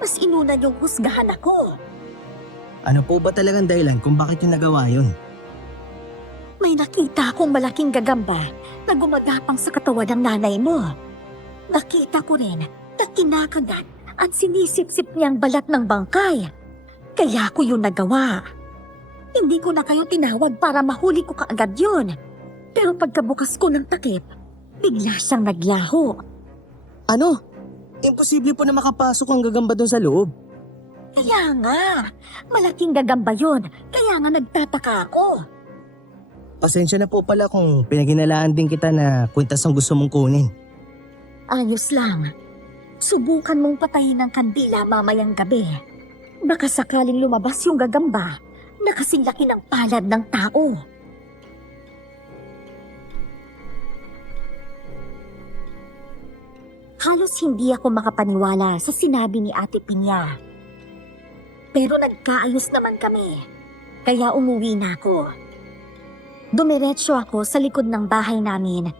Mas inuna niyong husgahan ako. Ano po ba talagang dahilan kung bakit niyo nagawa yun? May nakita akong malaking gagamba na gumagapang sa katawan ng nanay mo. Nakita ko rin na kinakagat at sinisip-sip niyang balat ng bangkay. Kaya ko yun nagawa. Hindi ko na kayo tinawag para mahuli ko kaagad yun. Pero pagkabukas ko ng takip, bigla siyang naglaho. Ano? Imposible po na makapasok ang gagamba doon sa loob. Kaya nga, malaking gagamba yun. Kaya nga nagtataka ako. Pasensya na po pala kung pinaginalaan din kita na kwintas ang gusto mong kunin. Ayos lang. Subukan mong patayin ng kandila mamayang gabi. Baka sakaling lumabas yung gagamba na kasing laki ng palad ng tao. Halos hindi ako makapaniwala sa sinabi ni Ate Pinya. Pero nagkaayos naman kami, kaya umuwi na ako. Dumiretso ako sa likod ng bahay namin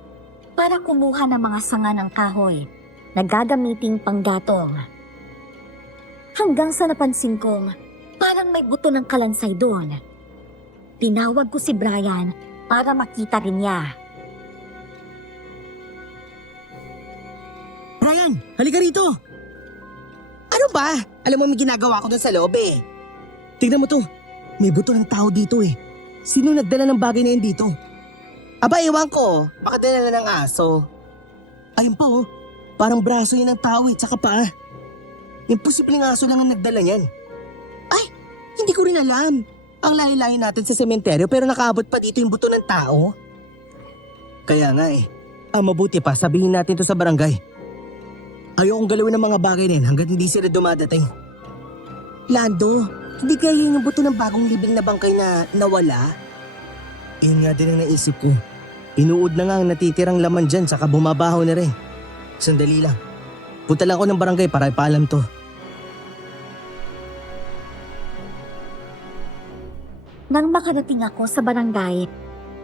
para kumuha ng mga sanga ng kahoy na gagamiting panggatong. Hanggang sa napansin kong parang may buto ng kalansay doon. Tinawag ko si Brian para makita rin niya. Brian, halika rito! Ano ba? Alam mo may ginagawa ko doon sa loob eh. Tignan mo to, may buto ng tao dito eh. Sino nagdala ng bagay na yun dito? Aba, ewan ko. Baka dala ng aso. Ayun pa oh, parang braso yun ng tao eh, tsaka paa. Imposibleng aso lang ang nagdala niyan. Ay, hindi ko rin alam. Ang layo-layo natin sa sementeryo pero nakaabot pa dito yung buto ng tao. Kaya nga eh, mabuti pa sabihin natin to sa barangay. Ayokong galawin ng mga bagay na yun hanggat hindi sila dumadating. Lando, hindi kaya yun yung buto ng bagong libing na bangkay na nawala? Yun nga din ang naisip ko. Inuod na nga ang natitirang laman dyan saka bumabaho na rin. Sandali lang. Punta lang ako ng barangay para ipaalam to. Nang makarating ako sa barangay,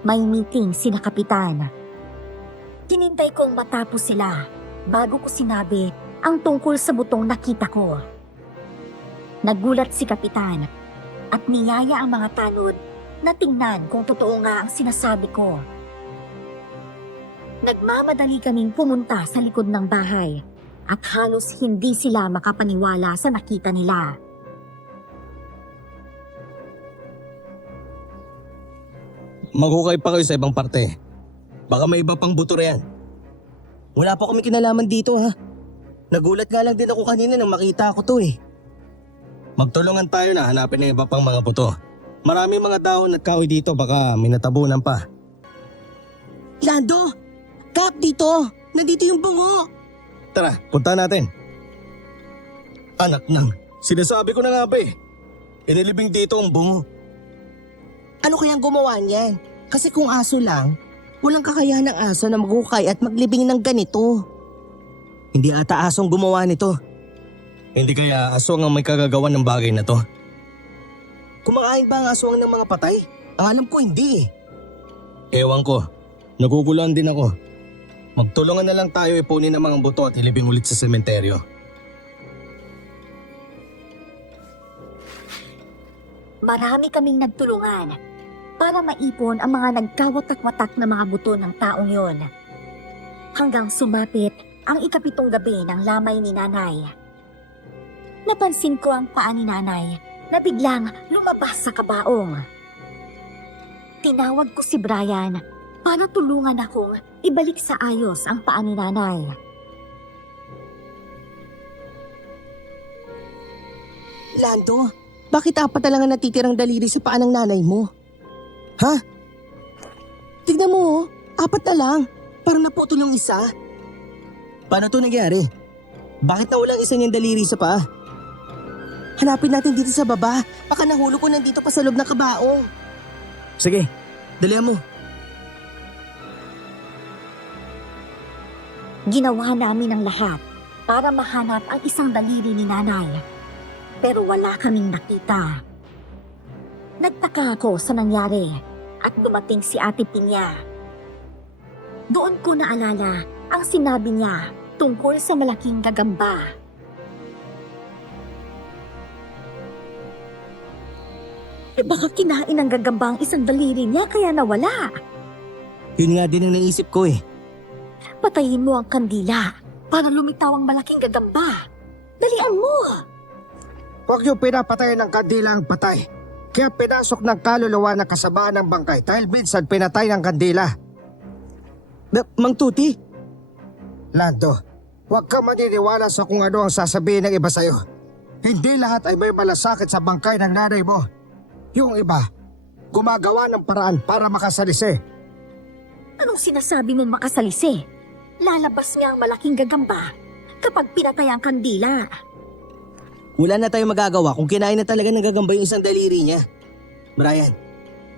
may meeting sina Kapitan. Hinintay kong matapos sila bago ko sinabi ang tungkol sa butong nakita ko. Nagulat si Kapitan at niyaya ang mga tanod na tingnan kung totoo nga ang sinasabi ko. Nagmamadali kaming pumunta sa likod ng bahay at halos hindi sila makapaniwala sa nakita nila. Maghukay pa kayo sa ibang parte. Baka may iba pang buto riyan. Wala pa kami kinalaman dito ha. Nagulat nga lang din ako kanina nang makita ko to eh. Magtulungan tayo na hanapin ng iba pang mga buto. Marami mga dahon at kahoy dito, baka may natabunan pa. Lando! Kap dito! Nandito yung bungo! Tara, punta natin. Anak nang, sinasabi ko na nga ba eh. Inilibing dito ang bungo. Ano kayang gumawa niyan? Kasi kung aso lang, walang kakayahan ng aso na maghukay at maglibing ng ganito. Hindi ata asong gumawa nito. Hindi kaya aswang ang may kagagawan ng bagay na to? Kumakain ba ang aswang ng mga patay? Ang alam ko hindi eh. Ewan ko. Naguguluhan din ako. Magtulungan na lang tayo ipunin ang mga buto at ilibing ulit sa sementeryo. Marami kaming nagtulungan para maipon ang mga nagkawatak-watak na mga buto ng taong yon. Hanggang sumapit ang ikapitong gabi ng lamay ni Nanay. Napansin ko ang paa ni Nanay na biglang lumabas sa kabaong. Tinawag ko si Brian para tulungan akong ibalik sa ayos ang paa ni Nanay. Lando, bakit apat na lang ang natitirang daliri sa paa ng nanay mo? Ha? Tignan mo oh, apat na lang. Parang naputol yung isa. Paano to nangyari? Bakit nawalang isa niyang daliri sa paa? Hanapin natin dito sa baba. Baka nahulog ko nandito pa sa loob ng kabaong. Sige, dalihan mo. Ginawa namin ang lahat para mahanap ang isang daliri ni Nanay. Pero wala kaming nakita. Nagtaka ako sa nangyari at dumating si Ate Pinya. Doon ko naalala ang sinabi niya tungkol sa malaking gagamba. Baka kinain ng gagamba ang isang daliri niya kaya nawala. Yun nga din ang naisip ko eh. Patayin mo ang kandila para lumitaw ang malaking gagamba. Dalian mo! Huwag niyo pinapatayin ng kandila ang patay. Kaya pinasok ng kaluluwa na kasamaan ng bangkay dahil minsan pinatay ng kandila. Mang Tuti, Lando, huwag ka maniniwala sa kung ano ang sasabihin ng iba sa'yo. Hindi lahat ay may malasakit sa bangkay ng nanay mo. Yung iba, gumagawa ng paraan para makasalisi. Anong sinasabi mong makasalisi? Lalabas niya ang malaking gagamba kapag pinatay ang kandila. wala na tayong magagawa kung kinain na talaga ng gagamba yung isang daliri niya. Brian,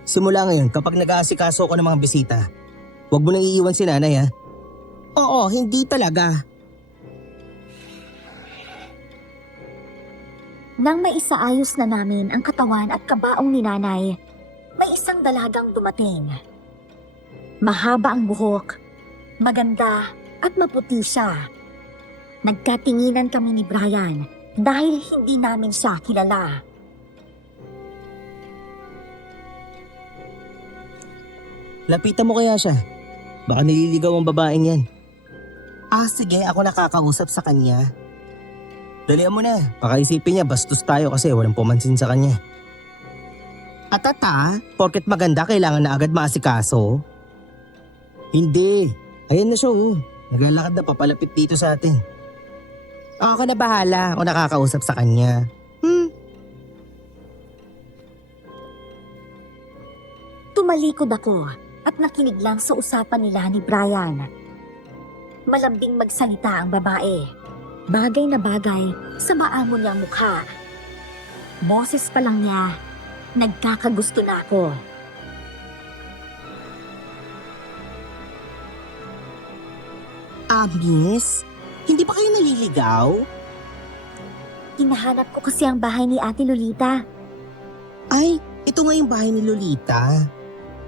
simula ngayon kapag nag-aasikaso ko ng mga bisita, huwag mo nang iiwan si nanay ha. Oo, hindi talaga. Nang maisaayos na namin ang katawan at kabaong ni Nanay, may isang dalagang dumating. Mahaba ang buhok, maganda at maputi siya. Nagkatinginan kami ni Brian dahil hindi namin siya kilala. Lapitan mo kaya siya. Baka nililigaw ang babaeng yan. Sige, ako nakakausap sa kanya. Dalihan mo na. Baka isipin niya bastos tayo kasi walang pumansin sa kanya. Porket maganda kailangan na agad maasikaso. Hindi. Ayan na siya oh. Naglalakad na papalapit dito sa atin. Ako na bahala. Ako nakakausap sa kanya. Tumalikod ako at nakinig lang sa usapan nila ni Brian. Malambing magsalita ang babae. Bagay na bagay sa maamo niyang mukha. Boses pa lang niya, nagkakagusto na ako. Miss? Hindi pa kayo naliligaw? Hinahanap ko kasi ang bahay ni Ate Lolita. Ay, ito nga yung bahay ni Lolita.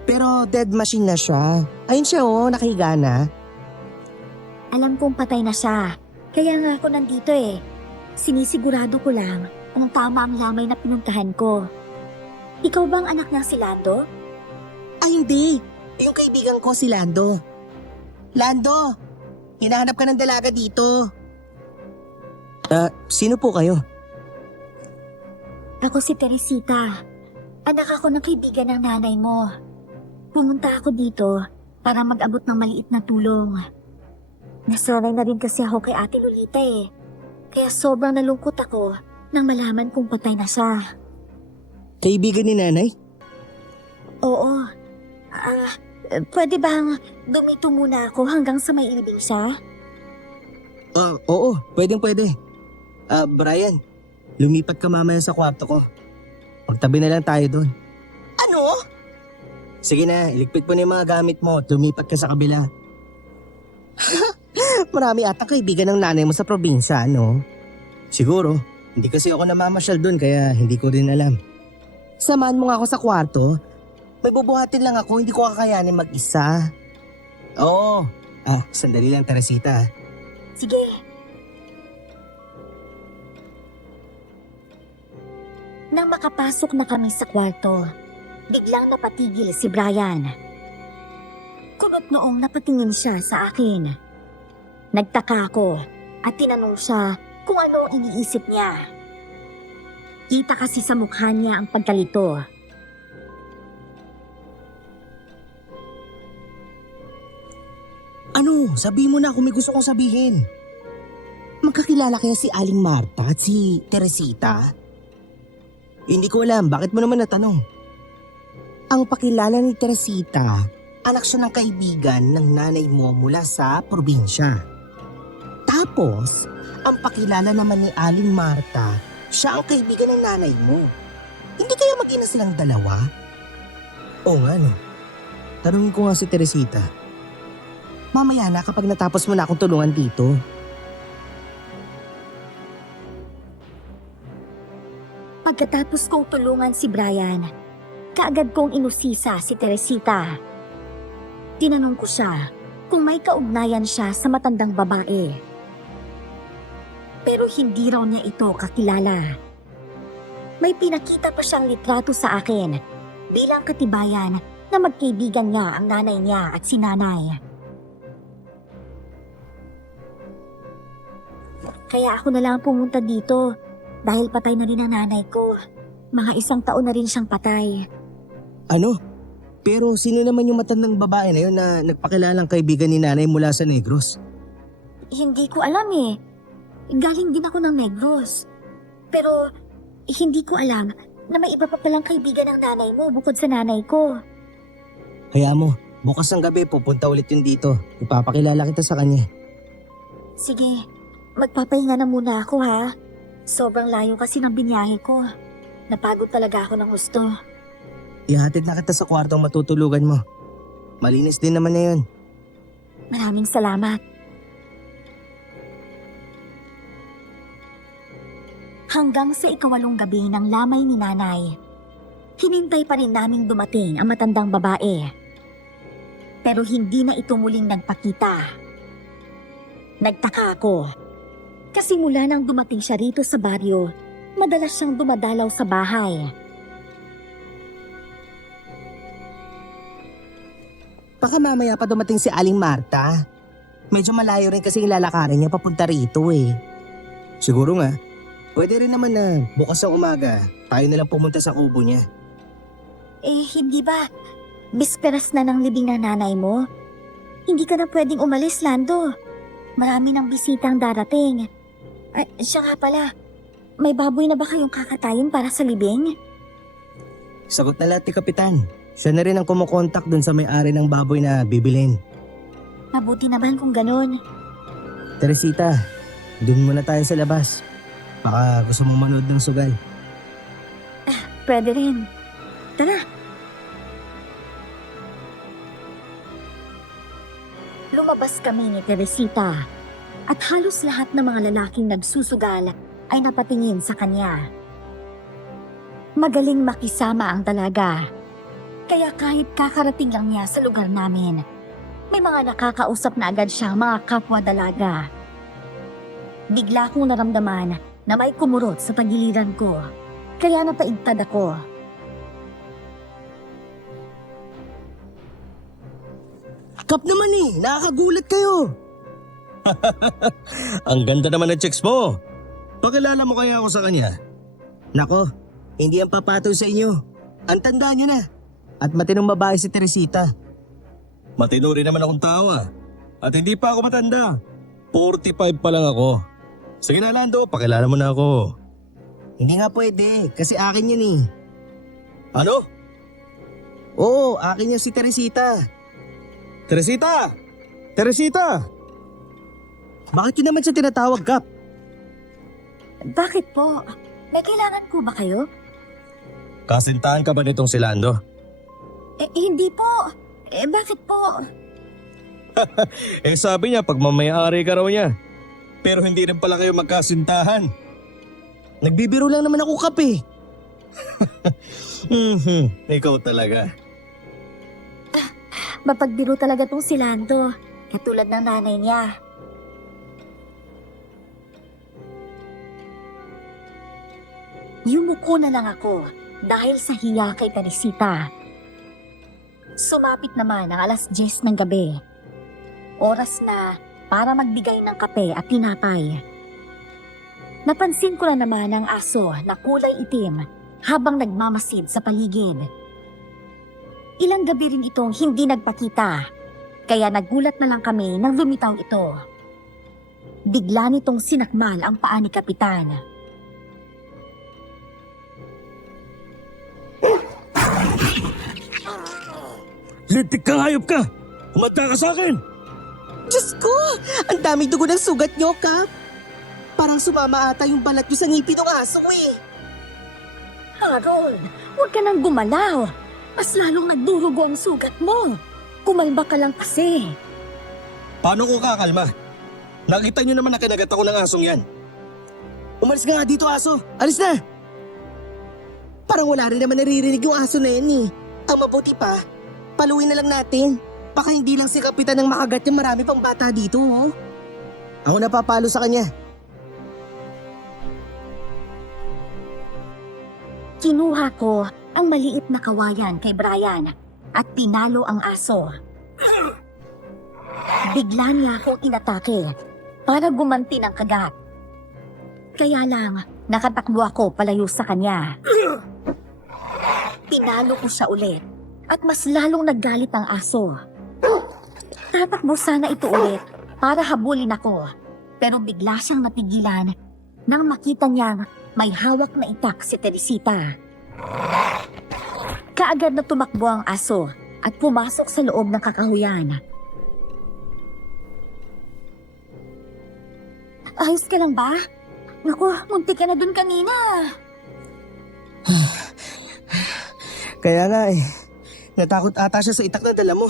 Pero dead machine na siya. Ayun siya oh, nakahiga na. Alam kong patay na siya. Kaya nga ako nandito eh. Sinisigurado ko lang kung tama ang lamay na pinuntahan ko. Ikaw bang anak ng si Lando? Ay hindi, yung kaibigan ko si Lando. Lando, hinahanap ka ng dalaga dito. Sino po kayo? Ako si Teresita. Anak ako ng kaibigan ng nanay mo. Pumunta ako dito para mag-abot ng maliit na tulong. Nasanay na rin kasi ako kay Ate Lolita eh. Kaya sobrang nalungkot ako nang malaman kong patay na siya. Kaibigan ni nanay? Oo. Pwede bang dumito muna ako hanggang sa may ilibing siya? Oo, pwede. Brian, lumipat ka mamaya sa kwarto ko. Magtabi na lang tayo doon. Ano? Sige na, iligpit mo na yung mga gamit mo at lumipat ka sa kabila. Marami ata kaibigan ng nanay mo sa probinsya, no? Siguro. Hindi kasi ako namamasyal doon kaya hindi ko rin alam. Samahan mo nga ako sa kwarto. May bubuhatin lang ako, hindi ko kakayanin mag-isa. Oo. Sandali lang, Teresita. Sige. Nang makapasok na kami sa kwarto, biglang napatigil si Brian. Kulot noong napatingin siya sa akin. Nagtaka ako at tinanong siya kung ano ang iniisip niya. Kita kasi sa mukha niya ang pagkalito. Ano? Sabihin mo na kung may gusto kong sabihin. Magkakilala kaya si Aling Marta at si Teresita? Hindi ko alam, bakit mo naman natanong? Ang pakilala ni Teresita, anak siya ng kaibigan ng nanay mo mula sa probinsya. Tapos, ang pakilala naman ni Aling Marta, siya ang kaibigan ng nanay mo. Hindi kaya mag-ina silang dalawa? Oo nga no. Tanungin ko nga si Teresita. Mamaya na kapag natapos mo na akong tulungan dito. Pagkatapos kong tulungan si Brian, kaagad kong inusisa si Teresita. Tinanong ko siya kung may kaugnayan siya sa matandang babae. Pero hindi raw niya ito kakilala. May pinakita pa siyang litrato sa akin bilang katibayan na magkaibigan niya ang nanay niya at si nanay. Kaya ako na lang pumunta dito dahil patay na rin ang nanay ko. Mga 1 taon na rin siyang patay. Ano? Pero sino naman yung matandang babae na yun na nagpakilalang kaibigan ni nanay mula sa Negros? Hindi ko alam eh. Galing din ako ng Negros. Pero hindi ko alam na may iba pa palang kaibigan ng nanay mo bukod sa nanay ko. Kaya mo, bukas ng gabi pupunta ulit yun dito. Ipapakilala kita sa kanya. Sige, magpapahinga na muna ako ha. Sobrang layo kasi ng binyahe ko. Napagod talaga ako ng gusto. Ihatid na kita sa kwartong matutulugan mo. Malinis din naman na yun. Maraming salamat. Hanggang sa 8 gabi ng lamay ni nanay, hinintay pa rin naming dumating ang matandang babae. Pero hindi na ito muling nagpakita. Nagtaka ako. Kasi mula nang dumating siya rito sa baryo, madalas siyang dumadalaw sa bahay. Baka mamaya pa dumating si Aling Marta. Medyo malayo rin kasi yung lalakarin niya papunta rito eh. Siguro nga, pwede rin naman na bukas ng umaga, tayo na lang pumunta sa kubo niya. Eh, hindi ba? Bisperas na ng libing ng nanay mo? Hindi ka na pwedeng umalis, Lando. Marami ng bisitang darating. Ay, siya nga pala. May baboy na ba kayong kakatayin para sa libing? Sagot na lahat ni Kapitan. Siya na rin ang kumukontak dun sa may-ari ng baboy na bibilin. Mabuti naman kung ganun. Teresita, dun muna tayo sa labas. Baka gusto mong manood ng sugal. Pwede rin. Tara. Lumabas kami ni Teresita at halos lahat ng mga lalaking nagsusugal ay napatingin sa kanya. Magaling makisama ang dalaga. Kaya kahit kakarating lang niya sa lugar namin, may mga nakakausap na agad siyang mga kapwa dalaga. Bigla kong naramdaman na may kumurot sa tagiliran ko, kaya napaigtad ako. Kap naman eh, nakakagulat kayo. Ang ganda naman ng chicks mo. Pakilala mo kaya ako sa kanya? Nako, hindi ang papatoy sa inyo. Ang tanda niyo na. At matinong babae si Teresita. Matino rin naman akong tao ah. At hindi pa ako matanda. 45 pa lang ako. Sige na Lando, pakilala mo na ako. Hindi nga pwede, kasi akin yun eh. Ano? Oo, akin yan si Teresita. Teresita! Teresita! Bakit yun naman siya tinatawag, Kap? Bakit po? May kailangan po ba kayo? Kasintahan ka ba nitong si Lando? Hindi po. Bakit po? Sabi niya pagmamayari ka raw niya. Pero hindi rin pala kayo magkasintahan. Nagbibiro lang naman ako, Kap eh. Ikaw talaga. Mapagbiro talaga tong si Lando, katulad ng nanay niya. Yumuko na lang ako dahil sa hiya kay Teresita. Sumapit naman ang 10:00 ng gabi. Oras na para magbigay ng kape at tinapay. Napansin ko na naman ang aso na kulay itim habang nagmamasid sa paligid. Ilang gabi rin itong hindi nagpakita, kaya nagulat na lang kami nang lumitaw ito. Bigla nitong sinakmal ang paa ni Kapitan. Lintik kang hayop ka! Kumanta ka sa akin! Diyos ko! Ang dami dugo ng sugat niyo, Kap. Parang sumama ata yung balat niyo sa ngipin ng aso eh. Harold, huwag ka nang gumalaw. Mas lalong nagdurugo ang sugat mo. Kumalma ka lang kasi. Paano ko kakalma? Nakita niyo naman na kinagat ako ng asong yan. Umalis ka nga dito, aso. Alis na! Parang wala rin naman naririnig yung aso na yan eh. Ang mabuti pa, paluin na lang natin. Baka hindi lang si Kapitan ang makagat yung marami pang bata dito, oh. Ako napapalo sa kanya. Kinuha ko ang maliit na kawayan kay Brian at pinalo ang aso. Bigla niya akong inatake para gumanti ng kagat. Kaya lang, nakatakbo ako palayo sa kanya. Pinalo ko siya ulit at mas lalong naggalit ang aso. Tatakbo sana ito ulit para habulin ako, pero bigla siyang napigilan nang makita niyang may hawak na itak si Teresita. Kaagad na tumakbo ang aso at pumasok sa loob ng kakahuyan. Ayos ka lang ba? Naku, muntik ka na dun kanina. Kaya nga eh, natakot ata siya sa itak na dala mo.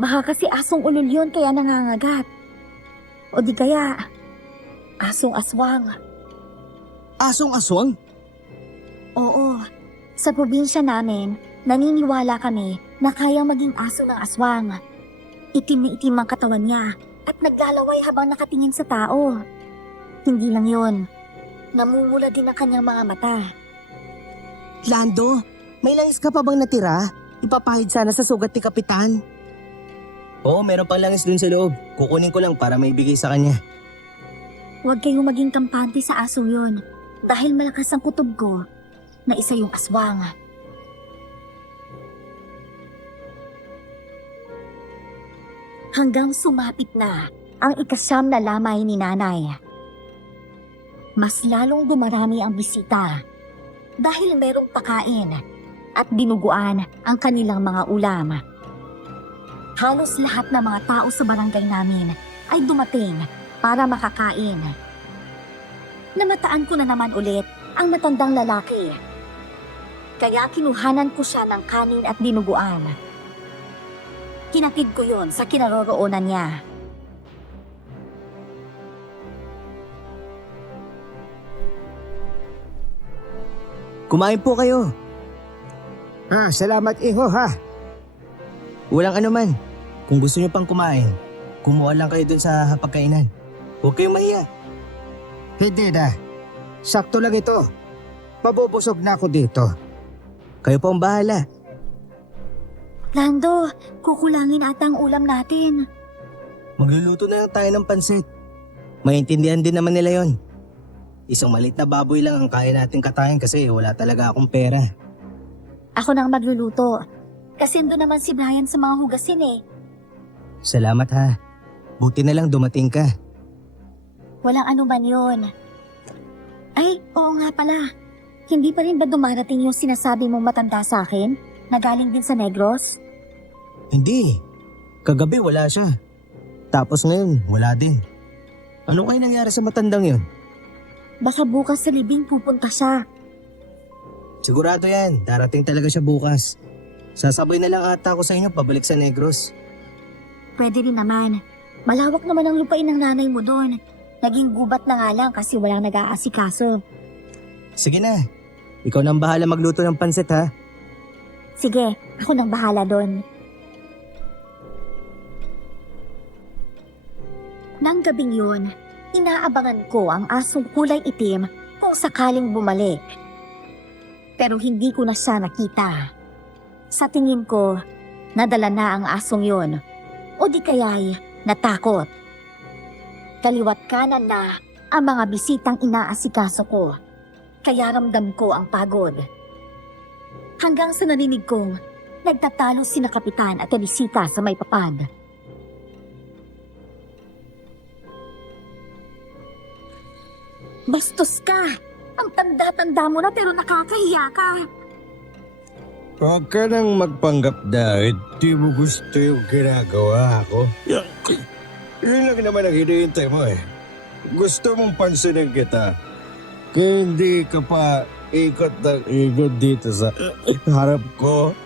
Baka kasi asong ulol yun kaya nangangagat. O di kaya, asong aswang. Asong aswang? Oo, sa probinsya namin, naniniwala kami na kayang maging aso ng aswang. Itim na itim ang katawan niya at naglalaway habang nakatingin sa tao. Hindi lang yun, namumula din ang kanyang mga mata. Lando, may langis ka pa bang natira? Ipapahid sana sa sugat ni Kapitan. Oo, meron pang langis dun sa loob. Kukunin ko lang para may bigay sa kanya. Huwag kayong maging kampante sa aso yun dahil malakas ang kutob ko na isa yung aswang. Hanggang sumapit na ang 9 na lamay ni nanay. Mas lalong dumarami ang bisita dahil merong pakain at dinuguan ang kanilang mga ulam. Halos lahat ng mga tao sa barangay namin ay dumating para makakain. Namataan ko na naman ulit ang matandang lalaki. Kaya kinuhanan ko siya ng kanin at dinuguan. Kinatid ko yon sa kinaroroonan niya. Kumain po kayo. Salamat iho ha. Walang anuman. Kung gusto niyo pang kumain, kumuha lang kayo dun sa hapagkainan. Huwag kayong mahiya. Hindi na. Sakto lang ito. Mabubusog na ako dito. Kayo po ang bahala. Lando, kukulangin ata ang ulam natin. Magluluto na lang tayo ng pansit. Maintindihan din naman nila yon. Isang malit na baboy lang ang kaya natin katayin kasi wala talaga akong pera. Ako nang magluluto. Kasi doon naman si Brian sa mga hugasin eh. Salamat ha. Buti na lang dumating ka. Walang anuman yun. Ay, oo nga pala. Hindi pa rin ba dumarating yung sinasabi mong matanda sa akin na galing din sa Negros? Hindi. Kagabi wala siya. Tapos ngayon wala din. Ano kaya nangyari sa matandang yon? Baka bukas sa libing pupunta siya. Sigurado yan. Darating talaga siya bukas. Sasabay na lang ata ako sa inyo pabalik sa Negros. Pwede rin naman. Malawak naman ang lupain ng nanay mo doon. Naging gubat na nga lang kasi walang nag-aasikaso. Sige na. Ikaw nang bahala magluto ng pansit ha. Sige, ako nang bahala doon. Nang gabing yun, inaabangan ko ang asong kulay itim kung sakaling bumalik. Pero hindi ko na siya nakita. Sa tingin ko, nadala na ang asong yun. O di kaya'y natakot. Kaliwat kanan na ang mga bisitang inaasikaso ko. Kaya ramdam ko ang pagod. Hanggang sa narinig kong nagtatalo sina Kapitan at Teresita sa may papad. Bastos ka! Ang tanda-tanda mo na pero nakakahiya ka. Huwag ka nang magpanggap na hindi mo gusto yung ginagawa ko. Yun lang naman ang hinihintay mo eh. Gusto mong pansinin kita. Kaya hindi ka pa ikot ng ikot dito sa harap ko.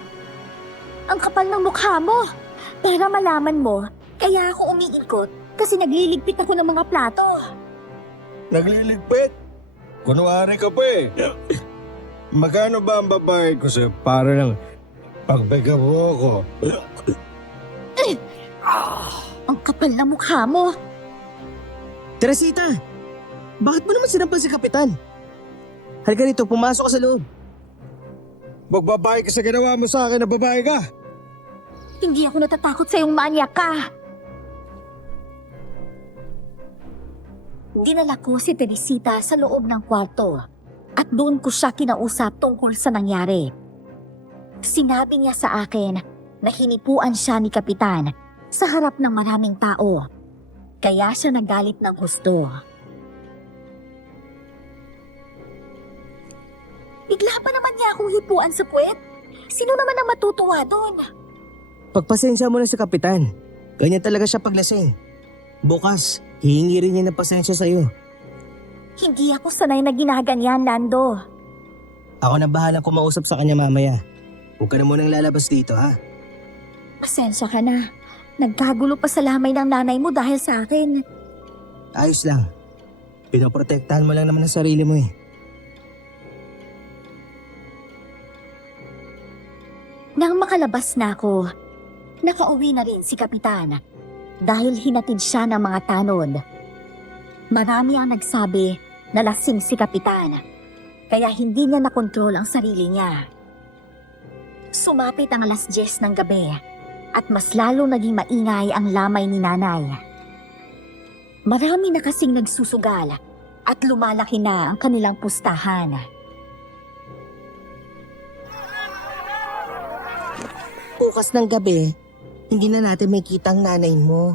Ang kapal ng mukha mo. Pero malaman mo, kaya ako umiikot kasi nagliligpit ako ng mga plato. Nagliligpit? Kunwari ka pa eh. Magkano ba ang babayad ko sa'yo para lang pagbigyan mo ako? Ang kapal ng mukha mo. Teresita! Bakit mo naman sinampal si Kapitan? Halika rito, pumasok ka sa loob. Magbabae ka sa ginawa mo sa akin na babae ka. Hindi ako natatakot sa iyong manyak ka. Dinala ko si Teresita sa loob ng kwarto at doon ko siya kinausap tungkol sa nangyari. Sinabi niya sa akin na hinipuan siya ni Kapitan sa harap ng maraming tao. Kaya siya nagalit ng husto. Bigla pa naman niya akong hipuan sa puwet. Sino naman ang matutuwa doon? Pagpasensya mo na si Kapitan. Ganyan talaga siya paglasing. Bukas, hihingi rin niya ng pasensya sa'yo. Hindi ako sanay na ginaganyan, Lando. Ako na bahalang kumausap sa kanya mamaya. Huwag ka na munang lalabas dito ha. Pasensya ka na. Nagkagulo pa sa lamay ng nanay mo dahil sa akin. Ayos lang. Pinoprotektahan mo lang naman ang sarili mo eh. Nang makalabas na ako, nakauwi na rin si Kapitan dahil hinatid siya ng mga tanod. Marami ang nagsabi na lasing si Kapitan, kaya hindi niya nakontrol ang sarili niya. Sumapit ang 10:00 ng gabi at mas lalo naging maingay ang lamay ni nanay. Marami na kasing nagsusugal at lumalaki na ang kanilang pustahan. Bukas ng gabi, hindi na natin makita ang nanay mo.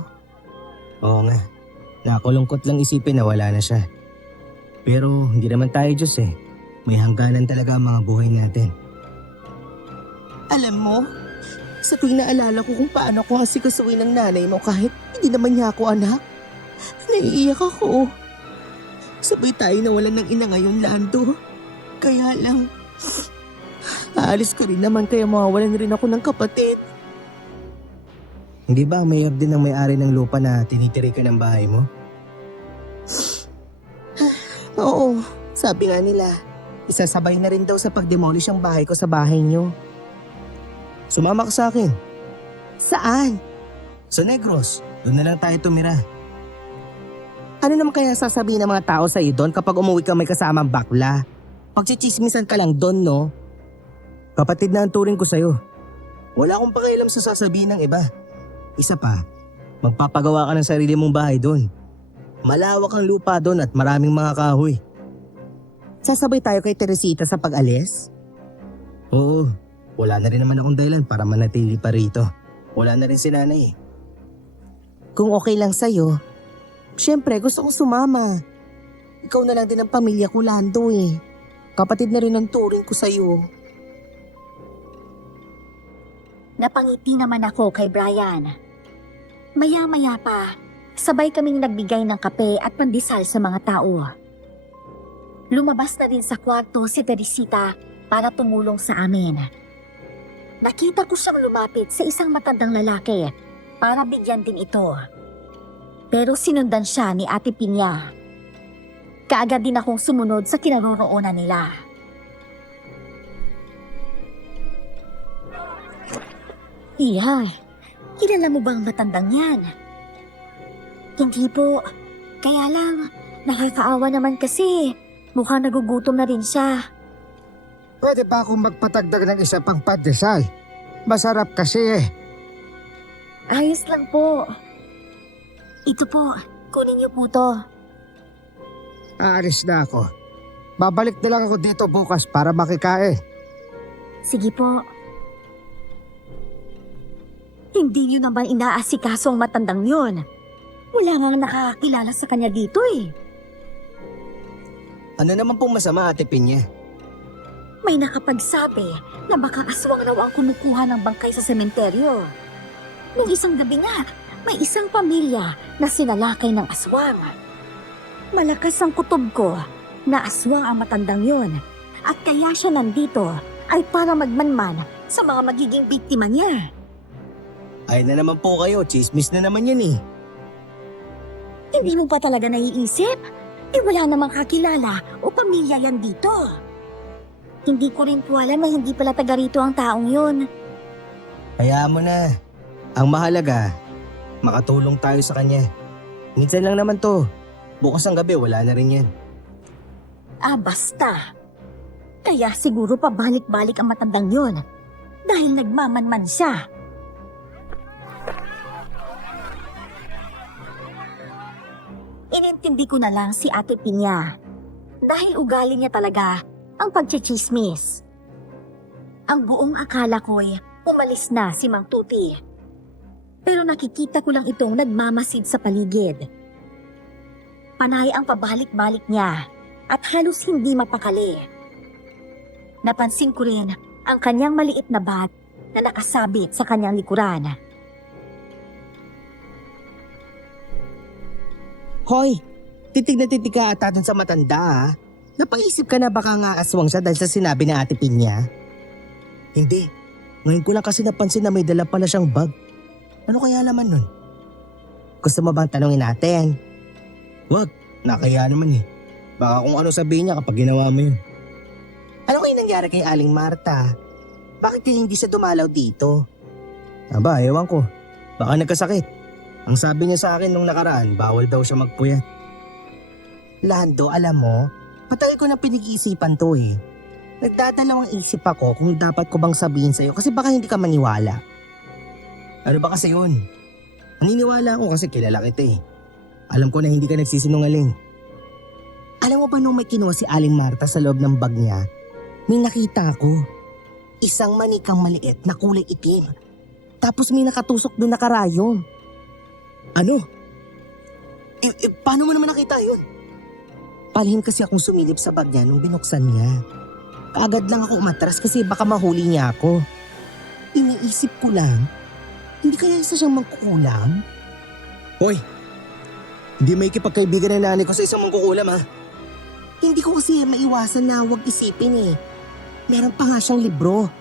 Oo nga. Nakakulungkot lang isipin na wala na siya. Pero hindi naman tayo Diyos eh. May hangganan talaga ang mga buhay natin. Alam mo, sa tuwing naalala ko kung paano ko asikasuin ng nanay mo kahit hindi naman niya ako anak, naiiyak ako. Sabay tayo nawalan ng ina ngayon, Lando. Kaya lang, aalis ko rin naman kaya mawawalan rin ako ng kapatid. Hindi ba mayor din ang may-ari ng lupa na tinitirikan ng bahay mo? Oo, sabi nga nila, isasabay na rin daw sa pag-demolish ang bahay ko sa bahay niyo. Sumama ka sa akin. Saan? Sa Negros. Doon na lang tayo tumira. Ano naman kaya sasabihin ng mga tao sa iyo doon kapag umuwi ka may kasamang bakla? Pagchichismisan ka lang doon, no? Kapatid na ang turing ko sa'yo. Wala akong pakialam sa sasabihin ng iba. Isa pa, magpapagawa ka ng sarili mong bahay doon. Malawak ang lupa doon at maraming mga kahoy. Sasabay tayo kay Teresita sa pag-alis? Oo, wala na rin naman akong dahilan para manatili pa rito. Wala na rin si nanay. Kung okay lang sa'yo, syempre gusto kong sumama. Ikaw na lang din ang pamilya ko, Lando eh. Kapatid na rin ang turing ko sa'yo. Napangiti naman ako kay Brian. Maya-maya pa, sabay kaming nagbigay ng kape at pandesal sa mga tao. Lumabas na rin sa kwarto si Teresita para tumulong sa amin. Nakita ko siyang lumapit sa isang matandang lalaki para bigyan din ito. Pero sinundan siya ni Ate Pinya. Kaagad din akong sumunod sa kinaroroonan nila. Iya, kilala mo bang matandang yan? Hindi po. Kaya lang, nakakaawa naman kasi. Mukhang nagugutom na rin siya. Pwede ba akong magpatagdag ng isa pang pandesal? Masarap kasi eh. Ayos lang po. Ito po, kunin niyo po to. Aalis na ako. Babalik na lang ako dito bukas para makikain. Sige po. Hindi niyo naman inaasikaso ang matandang yun. Wala nga nakakakilala sa kanya dito eh. Ano naman pong masama, Ate Pinya? May nakapagsabi na baka aswang raw ang kumukuha ng bangkay sa sementeryo. Nung isang gabi nga, may isang pamilya na sinalakay ng aswang. Malakas ang kutob ko na aswang ang matandang yun at kaya siya nandito ay para magmanman sa mga magiging biktima niya. Ay na naman po kayo, chismis na naman yan eh. Hindi mo pa talaga naiisip? Eh wala namang kakilala o pamilya yan dito. Hindi ko rin po alam na hindi pala taga rito ang taong yun. Hayaan mo na. Ang mahalaga, makatulong tayo sa kanya. Minsan lang naman to. Bukas ang gabi, wala na rin yan. Ah, basta. Kaya siguro pabalik-balik ang matandang yun dahil nagmamanman siya. Inintindi ko na lang si Ate Pinya dahil ugali niya talaga ang pagchichismis. Ang buong akala ko'y umalis na si Mang Tuti. Pero nakikita ko lang itong nagmamasid sa paligid. Panay ang pabalik-balik niya at halos hindi mapakali. Napansin ko rin ang kanyang maliit na bag na nakasabit sa kanyang likuran. Hoy, titig na titig ka ata dun sa matanda ha. Napaisip ka na baka nga aswang siya dahil sa sinabi ni Ate Pinya? Hindi. Ngayon ko lang kasi napansin na may dala pala siyang bag. Ano kaya laman nun? Gusto mo bang tanungin natin? Wag, nakaya naman eh. Baka kung ano sabihin niya kapag ginawa mo yun. Ano kaya nangyari kay Aling Marta? Bakit hindi siya dumalaw dito? Aba, ewan ko. Baka nagkasakit. Ang sabi niya sa akin nung nakaraan, bawal daw siya magpuyat. Lando, alam mo, patay ko na pinag-iisipan to eh. Nagdadalawang isip ako kung dapat ko bang sabihin sa'yo kasi baka hindi ka maniwala. Ano ba kasi yun? Naniniwala ako kasi kilala kita eh. Alam ko na hindi ka nagsisinungaling. Alam mo ba nung may kinuha si Aling Marta sa loob ng bag niya, may nakita ako. Isang manikang maliit na kulay itim. Tapos may nakatusok doon na karayom. Ano? Paano mo naman nakita yun? Palihim kasi akong sumilip sa bag niya nung binuksan niya. Kaagad lang ako umatras kasi baka mahuli niya ako. Iniisip ko lang, hindi kaya isa siyang mangkukulam? Hoy, hindi may kipagkaibigan ng nanay ko sa isang mangkukulam ha. Hindi ko kasi maiwasan na huwag isipin eh. Meron pa nga siyang libro.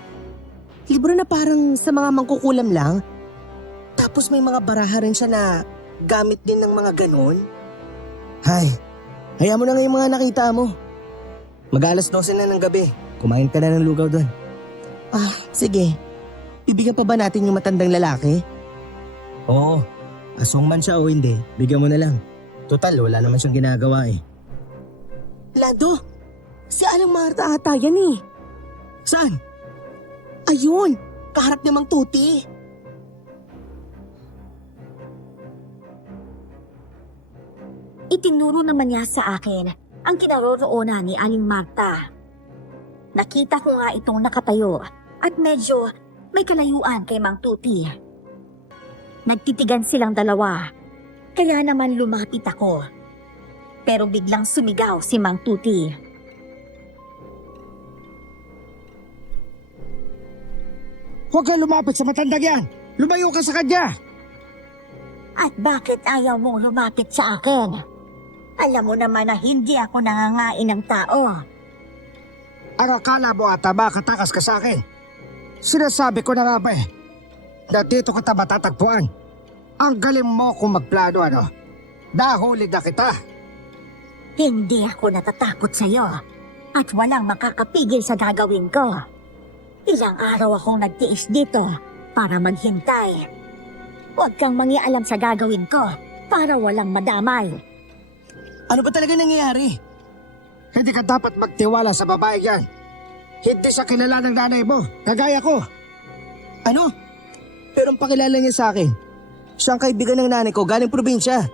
Libro na parang sa mga mangkukulam lang. Tapos may mga baraha rin siya na gamit din ng mga ganon. Hay, hayaan mo na nga yung mga nakita mo. Mag-alas 12 na ng gabi. Kumain ka na ng lugaw doon. Ah, sige. Bibigyan pa ba natin yung matandang lalaki? Oo. Aswang man siya o hindi, bigyan mo na lang. Total, wala naman siyang ginagawa eh. Lando, si Aling Marta ata yan eh. Saan? Ayun, kaharap niya Mang Tuti. Itinuro naman niya sa akin ang kinaroroonan ni Aling Marta. Nakita ko nga itong nakatayo at medyo may kalayuan kay Mang Tuti. Nagtitigan silang dalawa, kaya naman lumapit ako. Pero biglang sumigaw si Mang Tuti. Huwag kang lumapit sa matandang yan! Lumayo ka sa kanya! At bakit ayaw mong lumapit sa akin? Alam mo naman na hindi ako nangangain ng tao. Ang akala mo ata makatakas ka sa akin. Sinasabi ko na nga ba eh, na dito kita matatagpuan. Ang galing mo kung magplano ano. Nahuli na kita. Hindi ako natatakot sa'yo at walang makakapigil sa gagawin ko. Ilang araw akong nagtiis dito para maghintay. Huwag kang mangialam sa gagawin ko para walang madamay. Ano ba talaga nangyayari? Hindi ka dapat magtiwala sa babae yan. Hindi siya kilala ng nanay mo, kagaya ko. Ano? Pero ang pakilala niya sa akin, siya ang kaibigan ng nanay ko galing probinsya.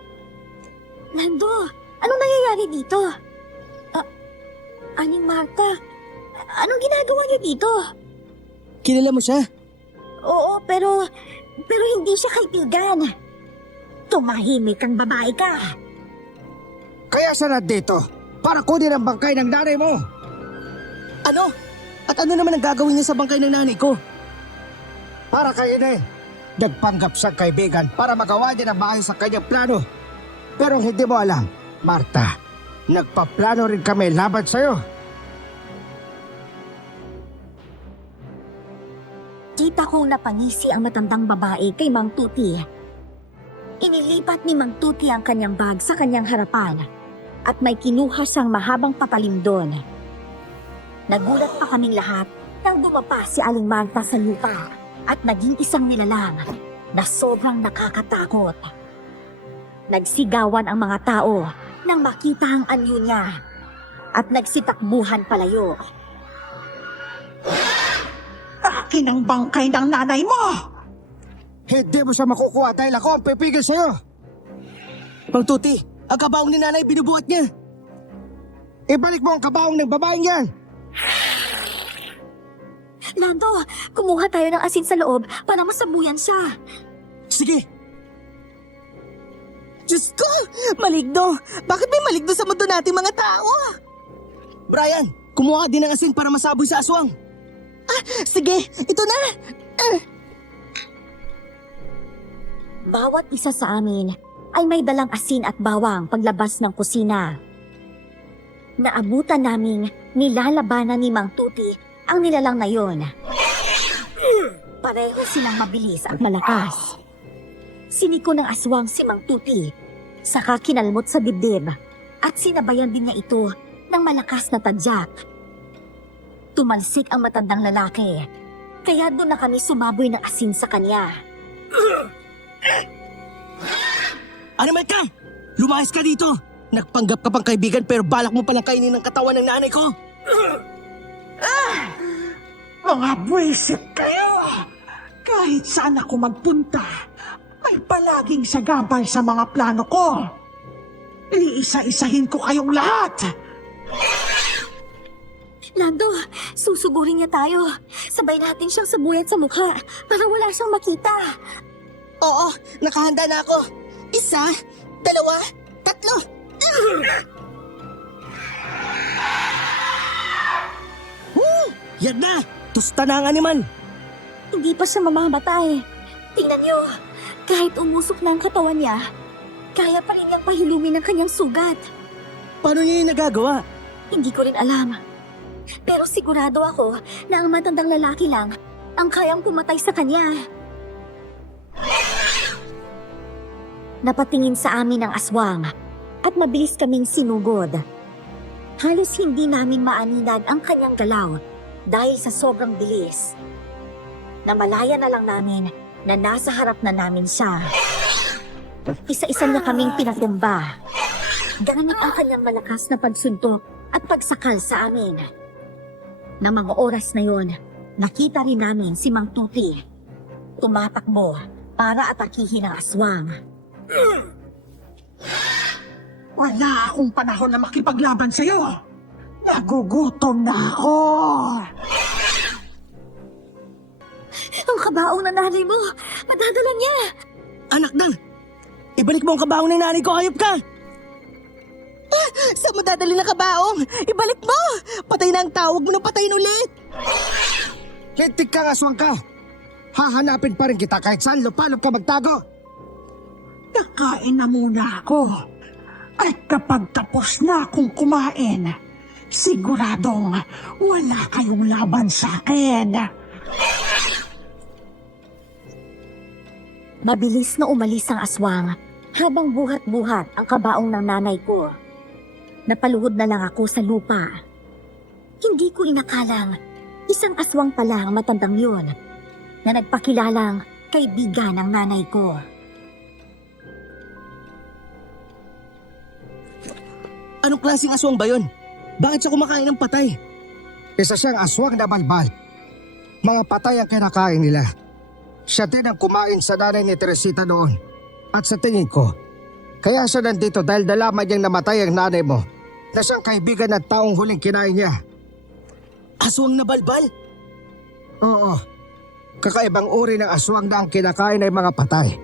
Lando, anong nangyayari dito? Aling Marta, anong ginagawa niyo dito? Kilala mo siya? Oo, pero hindi siya kaibigan. Tumahimik ang babae ka. Kaya siya nandito, para kunin ang bangkay ng nanay mo. Ano? At ano naman ang gagawin niya sa bangkay ng nanay ko? Para kay Ine, nagpanggap siyang kaibigan para magawa niya ng maayos sa kanyang plano. Pero hindi mo alam, Marta, nagpaplano rin kami laban sa'yo. Kita kong napangisi ang matandang babae kay Mang Tuti. Inilipat ni Mang Tuti ang kanyang bag sa kanyang harapan at may kinuha siyang mahabang patalim doon. Nagulat pa kaming lahat nang dumapa si Aling Marta sa lupa at naging isang nilalang na sobrang nakakatakot. Nagsigawan ang mga tao nang makita ang anyo niya at nagsitakbuhan palayo. Akin ang bangkay ng nanay mo! Hindi mo siya makukuha dahil ako ang pipigil sa'yo. Mang Tuti, ang kabaong ni nanay binubuhat niya. Ibalik mo ang kabaong ng babaeng yan. Lando, kumuha tayo ng asin sa loob para masabuyan siya. Sige. Diyos ko! Maligno! Bakit may maligno sa mundo nating mga tao? Brian, kumuha ka din ng asin para masaboy sa aswang. Sige, ito na! Bawat isa sa amin ay may dalang asin at bawang paglabas ng kusina. Naabutan naming nilalabanan ni Mang Tuti ang nilalang na yon. Pareho silang mabilis at malakas. Siniko ng aswang si Mang Tuti, saka kinalmot sa dibdib at sinabayan din niya ito ng malakas na tadyak. Tumalsik ang matandang lalaki, kaya doon na kami sumaboy ng asin sa kanya. Animal ka! Lumayas ka dito! Nagpanggap ka pang kaibigan pero balak mo palang kainin ng katawan ng nanay ko! Mga buwisit kayo! Kahit saan ako magpunta, may palaging sagabal sa mga plano ko. Iisa-isahin ko kayong lahat. Lando, susugurin niya tayo. Sabay natin siyang sabuyan sa mukha para wala siyang makita. Oo, nakahanda na ako. 1, 2, 3. Yan na! Tusta na ang animal! Hindi pa siya mamamatay. Tingnan niyo, kahit umusok na ang katawan niya, kaya pa rin niyang pahilumin ang kanyang sugat. Paano niya yung nagagawa? Hindi ko rin alam. Pero sigurado ako na ang matandang lalaki lang ang kayang pumatay sa kanya. Napatingin sa amin ang aswang at mabilis kaming sinugod. Halos hindi namin maaninag ang kanyang galaw dahil sa sobrang bilis. Namalaya na lang namin na nasa harap na namin siya. Isa-isa niya kaming pinatumba. Ganap ang kanyang malakas na pagsuntok at pagsakal sa amin. Na mga oras na yon, nakita rin namin si Mang Tuti. Tumatakbo para atakihin ang aswang. Wala akong panahon na makipaglaban sa'yo. Nagugutom na ako. Ang kabaong na nanay mo, madadala niya. Anak na! Ibalik mo ang kabaong ng nanay ko, hayop ka! Saan mo dadali ng kabaong? Ibalik mo! Patay na ang tawag mo na patayin ulit! Hintik ka, aswang ka. Hahanapin pa rin kita kahit saan lupalop ka magtago. Nakain na muna ako. At kapag tapos na akong kumain, siguradong wala kayong laban sa akin. Mabilis na umalis ang aswang habang buhat-buhat ang kabaong ng nanay ko. Napaluhod na lang ako sa lupa. Hindi ko inakalang isang aswang pala ang matandang yun. na nagpakilalang kaibigan ng nanay ko. Anong klaseng aswang ba yun? Bakit siya kumakain ng patay? Isa siyang aswang na balbal. Mga patay ang kinakain nila. Siya din ang kumain sa nanay ni Teresita noon. At sa tingin ko, kaya siya nandito dahil nalaman niyang namatay ang nanay mo na siyang kaibigan at taong huling kinain niya. Aswang na balbal? Oo, kakaibang uri ng aswang na ang kinakain ay mga patay.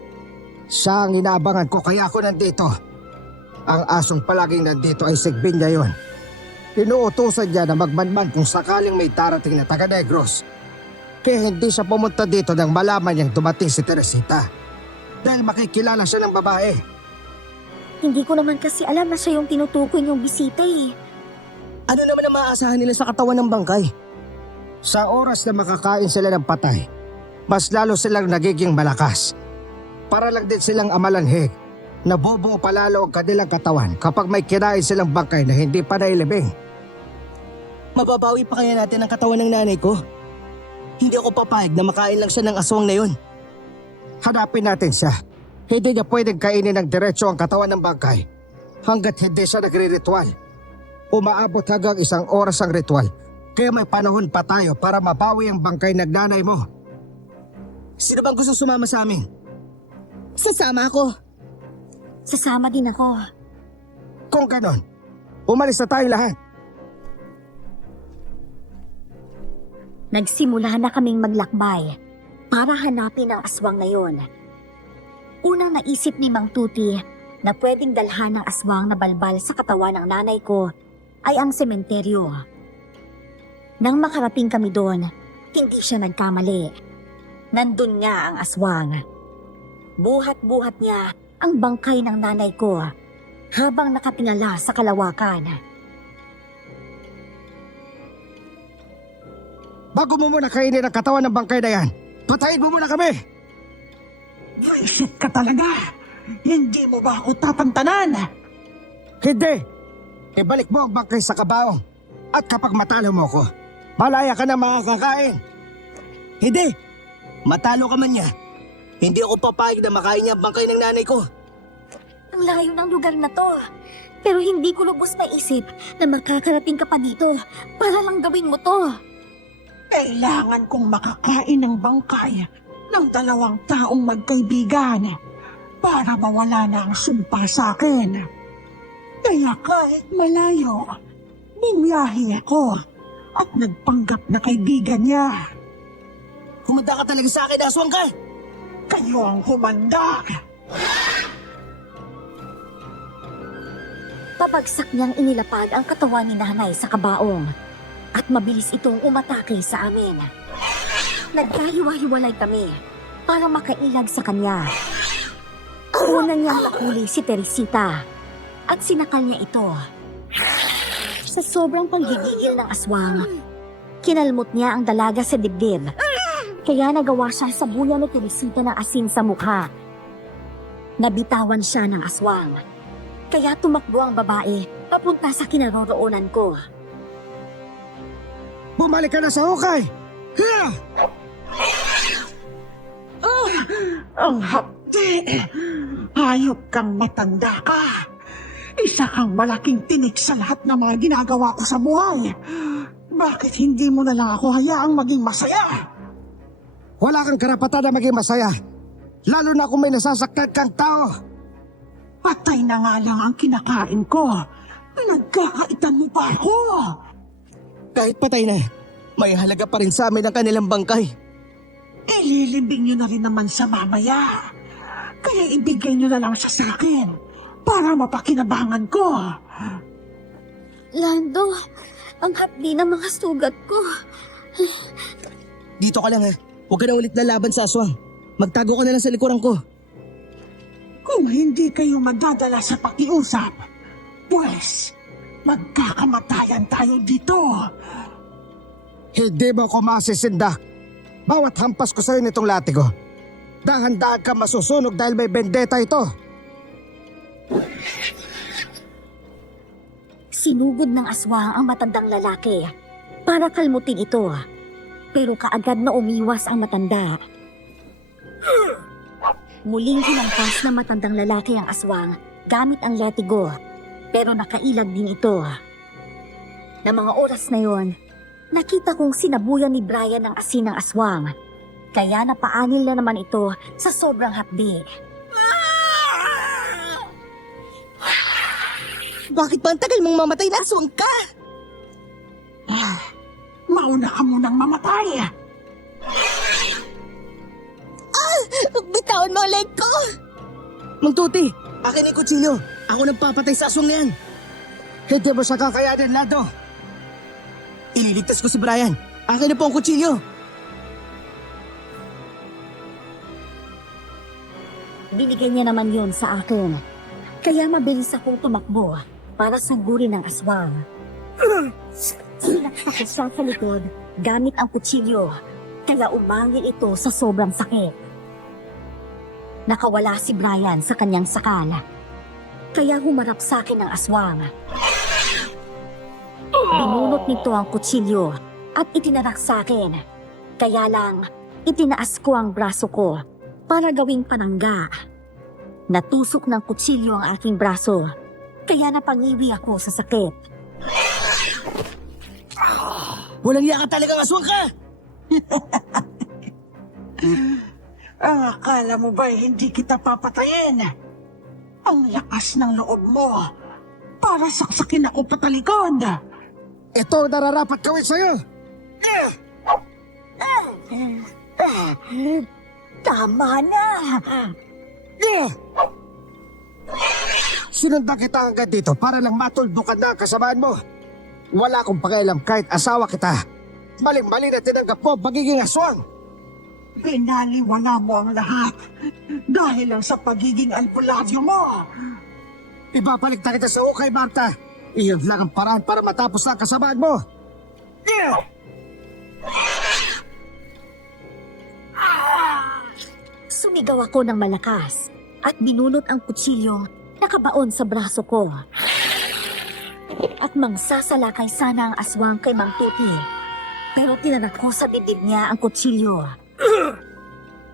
Siya ang inaabangan ko kaya ako nandito. Ang asong palaging nandito ay sigbin niya yon. Inuutusan niya na magmanman kung sakaling may darating na taga-Negros. Kaya hindi siya pumunta dito nang malaman niyang dumating si Teresita. Dahil makikilala siya ng babae. Hindi ko naman kasi alam na siya yung tinutukoy niyong bisita eh. Ano naman ang maaasahan nila sa katawan ng bangkay? Sa oras na makakain sila ng patay, mas lalo silang nagiging malakas. Para lang din silang amalanhig. Nabubuo palalo ang kanilang katawan kapag may kinain silang bangkay na hindi pa nailibing. Mababawi pa kaya natin ang katawan ng nanay ko? Hindi ako papayag na makain lang siya ng aswang na yun. Hanapin natin siya. Hindi niya pwedeng kainin ng diretso ang katawan ng bangkay hanggat hindi siya nagre-ritual. Umaabot hanggang 1 oras ang ritual, kaya may panahon pa tayo para mabawi ang bangkay ng nanay mo. Sino bang gusto sumama sa amin? Sasama ako. Sasama din ako. Kung ganon, umalis na tayong lahat. Nagsimula na kaming maglakbay para hanapin ang aswang na yon. Unang naisip ni Mang Tuti na pwedeng dalhan ng aswang na balbal sa katawan ng nanay ko ay ang sementeryo. Nang makarating kami doon, hindi siya nagkamali. Nandun nga ang aswang. Buhat-buhat niya ang bangkay ng nanay ko habang nakatingala sa kalawakan. Bago mo muna kainin ang katawan ng bangkay na yan, patayin mo muna kami! Visit ka talaga. Hindi mo ba ako tatantanan? Hindi! Ibalik mo ang bangkay sa kabaong. At kapag matalo mo ko, malaya ka na makakakain. Hindi! Matalo ka man niya. Hindi ako papayag na makain niya ang bangkay ng nanay ko. Ang layo ng lugar na to. Pero hindi ko lubos naisip na makakarating ka pa dito para lang gawin mo to. Kailangan kong makakain ng bangkay ng 2 taong magkaibigan para mawala na ang sumpa sa akin. Kaya kahit malayo, bumiyahe ako at nagpanggap na kaibigan niya. Humanda ka talaga sa akin, aswang ka! Kayo ang humanda. Papagsak niyang inilapag ang katawan ni nanay sa kabaong at mabilis itong umatake sa amin. Nagkahiwa-hiwalay kami para makailag sa kanya. Una niyang nahuli si Teresita at sinakal niya ito. Sa sobrang panggigigil ng aswang, kinalmot niya ang dalaga sa dibdib. Kaya nagawa siya sa buya ni Teresita ng asin sa mukha. Nabitawan siya ng aswang. Kaya tumakbo ang babae papunta sa kinaroroonan ko. Bumalik ka na sa hukay! Hiya! Ang hapdi! Hayop kang matanda ka! Isa kang malaking tinik sa lahat ng mga ginagawa ko sa buhay. Bakit hindi mo na lang ako hayaang maging masaya? Wala kang karapatan na maging masaya. Lalo na kung may nasasaktan kang tao. Patay na nga lang ang kinakain ko. Nagkakaitan mo pa ako. Kahit patay na, may halaga pa rin sa amin ang kanilang bangkay. Ililibing nyo na rin naman sa mamaya. Kaya ibigay nyo na lang siya sa akin para mapakinabangan ko. Lando, ang hapdi ng mga sugat ko. Dito ka lang ha. Huwag ka na ulit lalaban sa aswang. Magtago ka na lang sa likuran ko. Kung hindi kayo madadala sa pakiusap, pues magkakamatayan tayo dito. Hindi mo ko masisindak. Bawat hampas ko sa'yo nitong latigo, dahan-dahan ka masusunog dahil may bendeta ito. Sinugod ng aswang ang matandang lalaki para kalmutin ito. Pero kaagad na umiwas ang matanda. Muling hinangkas ng matandang lalaki ang aswang gamit ang letigo, pero nakailag din ito. Na mga oras na yon, nakita kong sinabuyan ni Brian ng asin ng aswang, kaya napaanil na naman ito sa sobrang hapdi. Bakit ba ang tagal mong mamatay na aswang ka? Mauna ka munang mamatay. Bitawan mo ang leg ko! Mang Tuti, akin yung kutsilyo. Ako nagpapatay sa aswang na yan. Hindi mo siya kakayanin, Lando. Ililigtas ko si Brian. Akin na po ang kutsilyo. Binigay niya naman yon sa akin, kaya mabilis akong tumakbo para sugurin ang aswang. Sinaksak ko siya sa likod gamit ang kutsilyo, kaya umangil ito sa sobrang sakit. Nakawala si Brian sa kanyang sakal, kaya humarap sa akin ang aswang. Binunot nito ang kutsilyo at itinarak sa akin, kaya lang itinaas ko ang braso ko para gawing panangga. Natusok ng kutsilyo ang aking braso, kaya napangiwi ako sa sakit. Walang iya ka talagang aswang ka! Ang akala mo ba'y hindi kita papatayin? Ang lakas ng loob mo para saksakin ako patalikod. Ito ang nararapat gawin sa'yo. Tama na! Sinundan kita hanggang dito para lang matuldukan na ang kasamaan mo. Wala akong pakialam kahit asawa kita. Maling-mali na tinanggap mo ang pagiging aswang. Binaliwala mo ang lahat dahil lang sa pagiging albularyo mo. Ibabalik na kita sa ukay, Marta. Iyon lang ang paraan para matapos ang kasamaan mo. Sumigaw ako ng malakas at binunot ang kutsilyong nakabaon sa braso ko. At mangsasalakay sana ang aswang kay Mang Tuti, pero tinarak ko sa dibdib niya ang kutsilyo.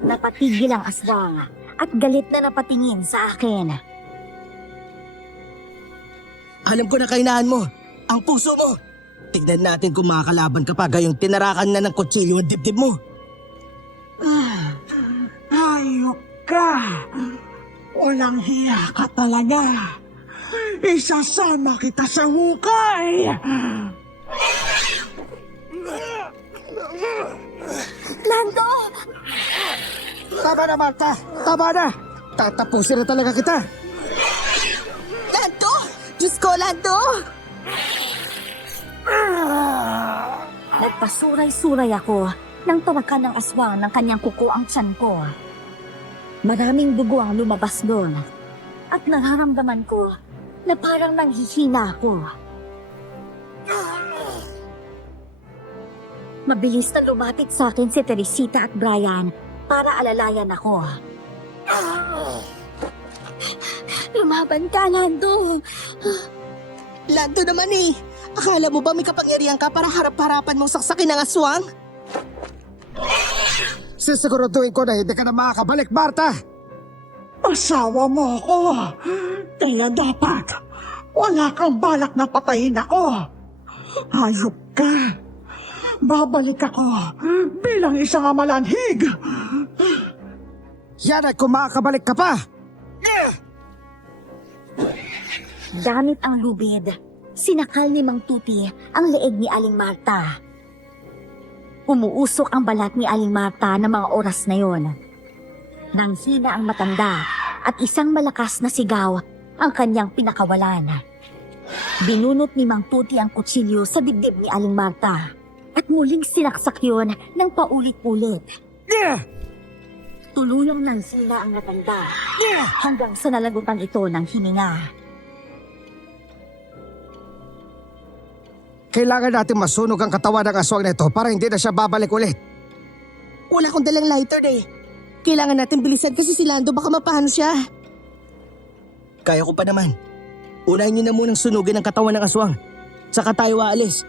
Napatigil ang aswang at galit na napatingin sa akin. Alam ko na kahinaan mo. Ang puso mo. Tignan natin kung makakalaban ka pa gayong tinarakan na ng kutsilyo ang dibdib mo. Hayop ka! Walang hiya ka talaga. Isasama kita sa hukay! Lando! Tama na, Marta. Tama na. Tatapusin na talaga kita. Lando! Diyos ko, Lando! Nagpasuray-suray ako nang tawakan ng aswang ng kanyang kuko ang tiyan ko. Maraming dugo ang lumabas doon at nararamdaman ko na parang nanghihina ako. Mabilis na lumapit sa akin si Teresita at Brian para alalayan ako. Lumaban ka, Lando! Lando naman eh! Akala mo ba may kapangyarihan ka para harap-harapan mong saksakin ng aswang? Sisiguraduhin ko na hindi ka na makakabalik, Marta. Asawa mo ako. Kaya dapat wala kang balak na patayin ako. Hayop ka. Babalik ako bilang isang amalanhig. Yan ay kung makakabalik ka pa. Gamit ang lubid, sinakal ni Mang Tuti ang leeg ni Aling Marta. Umuusok ang balat ni Aling Marta ng mga oras na yon. Nang hina ang matanda at isang malakas na sigaw ang kanyang pinakawalan. Binunot ni Mang Tuti ang kutsilyo sa dibdib ni Aling Marta at muling sinaksak yon ng paulit-ulit. Tuluyang nansila ang matanda hanggang sa nalagutan ito ng hininga. Kailangan natin masunog ang katawan ng aswang na ito para hindi na siya babalik ulit. Wala akong dalang lighter eh. Kailangan natin bilisan kasi si Lando baka mapahano siya. Kaya ko pa naman. Unahin niyo na munang sunugin ang katawan ng aswang. Saka tayo aalis.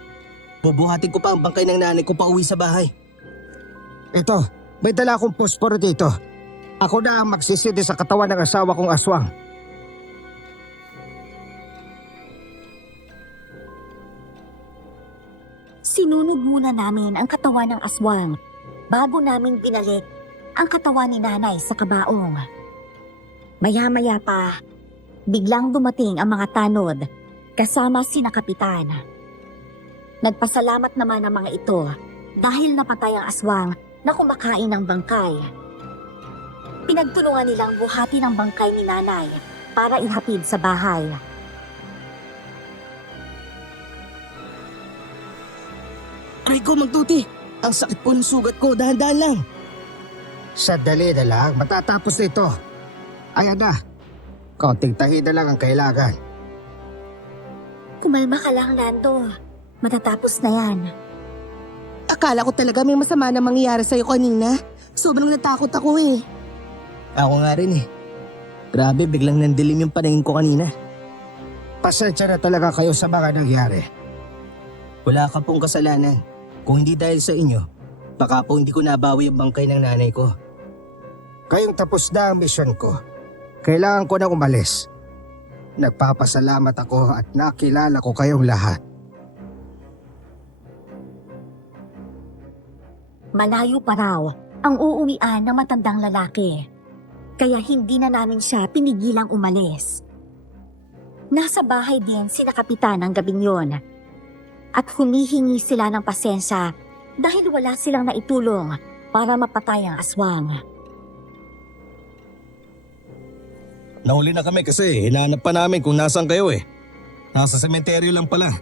Bubuhatin ko pa ang bangkay ng nanay ko pa uwi sa bahay. Ito, may dala akong posporo dito. Ako na ang magsisidi sa katawan ng asawa kong aswang. Sinunog muna namin ang katawan ng aswang bago namin binalik ang katawan ni nanay sa kabaong. Maya-maya pa, biglang dumating ang mga tanod kasama sina kapitan. Nagpasalamat naman ang mga ito dahil napatay ang aswang na kumakain ng bangkay. Pinagtulungan nilang buhatin ang bangkay ni nanay para ihatid sa bahay. Aray ko, Magtuti! Ang sakit po ng sugat ko, dahan-dahan lang. Sadali na lang, matatapos na ito. Ayan na. Kaunting tahi na lang ang kailangan. Kumalma ka lang, Lando. Matatapos na yan. Akala ko talaga may masama na mangyayari sa'yo kanina. Sobrang natakot ako eh. Ako nga rin eh. Grabe, biglang nandilim yung paningin ko kanina. Pasensya na talaga kayo sa mga nangyari. Wala ka pong kasalanan. Kung hindi dahil sa inyo, baka po hindi ko nabawi yung bangkay ng nanay ko. Kayong tapos na ang misyon ko. Kailangan ko na umalis. Nagpapasalamat ako at nakilala ko kayong lahat. Malayo pa raw ang uuwian ng matandang lalaki. Kaya hindi na namin siya pinigilang umalis. Nasa bahay din sina kapitan ng gabing yon. At humihingi sila ng pasensya dahil wala silang naitulong para mapatay ang aswang. Nahuli na kami kasi hinahanap pa namin kung nasan kayo eh. Nasa sementeryo lang pala.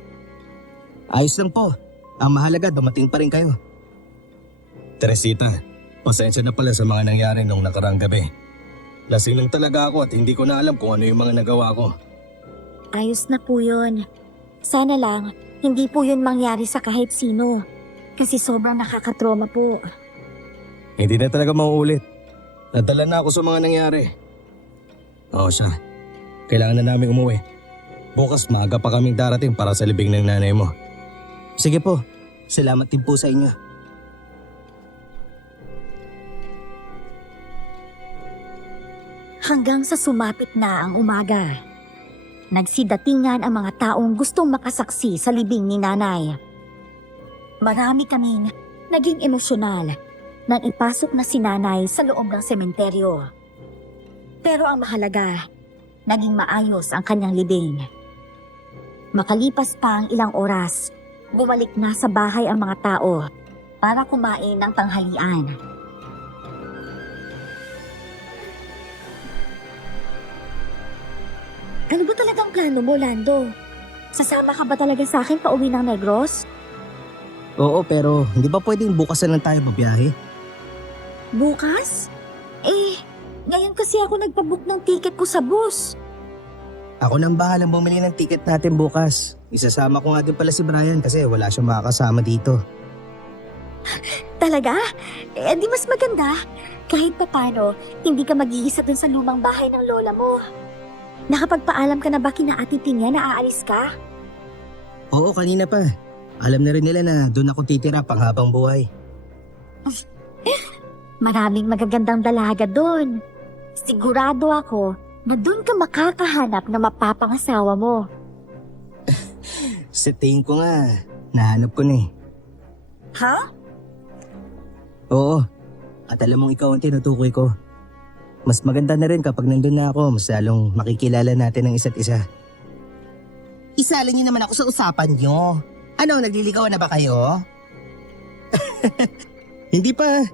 Ayos lang po. Ang mahalaga, dumating pa rin kayo. Teresita, pasensya na pala sa mga nangyari nung nakaraang gabi. Lasing lang talaga ako at hindi ko na alam kung ano yung mga nagawa ko. Ayos na po yun. Sana lang, hindi po yun mangyari sa kahit sino. Kasi sobrang nakakatroma po. Hindi na talaga mauulit. Nadala na ako sa mga nangyari. Oo siya, kailangan na namin umuwi. Bukas maaga pa kaming darating para sa libing ng nanay mo. Sige po. Salamat din po sa inyo. Hanggang sa sumapit na ang umaga. Nagsidatingan ang mga taong gustong makasaksi sa libing ni nanay. Marami kaming naging emosyonal nang ipasok na si nanay sa loob ng sementeryo. Pero ang mahalaga, naging maayos ang kanyang libing. Makalipas pa ang ilang oras, bumalik na sa bahay ang mga tao para kumain ng tanghalian. Ano ba talagang plano mo, Lando? Sasama ka ba talaga sa akin pauwi ng Negros? Oo, pero hindi ba pwedeng bukas na lang tayo babiyahe? Bukas? Ngayon kasi ako nagpabook ng ticket ko sa bus. Ako nang bahalang bumili ng ticket natin bukas. Isasama ko nga din pala si Brian kasi wala siyang makakasama dito. Talaga? Di mas maganda. Kahit papano, hindi ka mag-iisa dun sa lumang bahay ng lola mo. Nakapagpaalam ka na ba kina Ate Tinya na aalis ka? Oo, kanina pa. Alam na rin nila na doon ako titira panghabang buhay. Maraming magagandang dalaga doon. Sigurado ako na doon ka makakahanap na mapapangasawa mo. Sa tingin ko nga, nahanap ko na eh. Ha? Oo, at alam mong ikaw ang tinutukoy ko. Mas maganda na rin kapag nandun na ako, mas lalong makikilala natin ang isa't isa. Isala niyo naman ako sa usapan niyo. Ano, nagliligawan na ba kayo? Hindi pa.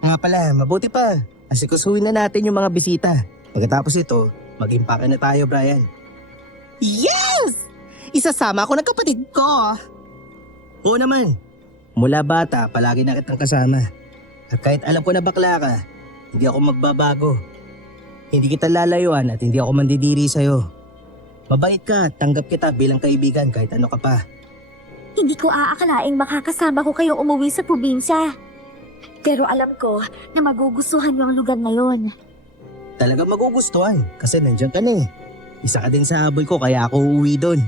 Nga pala, mabuti pa. Asikusuhin na natin yung mga bisita. Pagkatapos ito, mag-impake na tayo, Brian. Yes! Isasama ako ng kapatid ko. Oo naman. Mula bata, palagi na kitang kasama. At kahit alam ko na bakla ka, hindi ako magbabago. Hindi kita lalayuan at hindi ako mandidiri sa'yo. Mabait ka at tanggap kita bilang kaibigan kahit ano ka pa. Hindi ko aakalaing makakasama ko kayong umuwi sa probinsya. Pero alam ko na magugustuhan yung lugar na yon. Talaga magugustuhan kasi nandiyan ka na eh. Isa ka din sa habol ko kaya ako uuwi doon.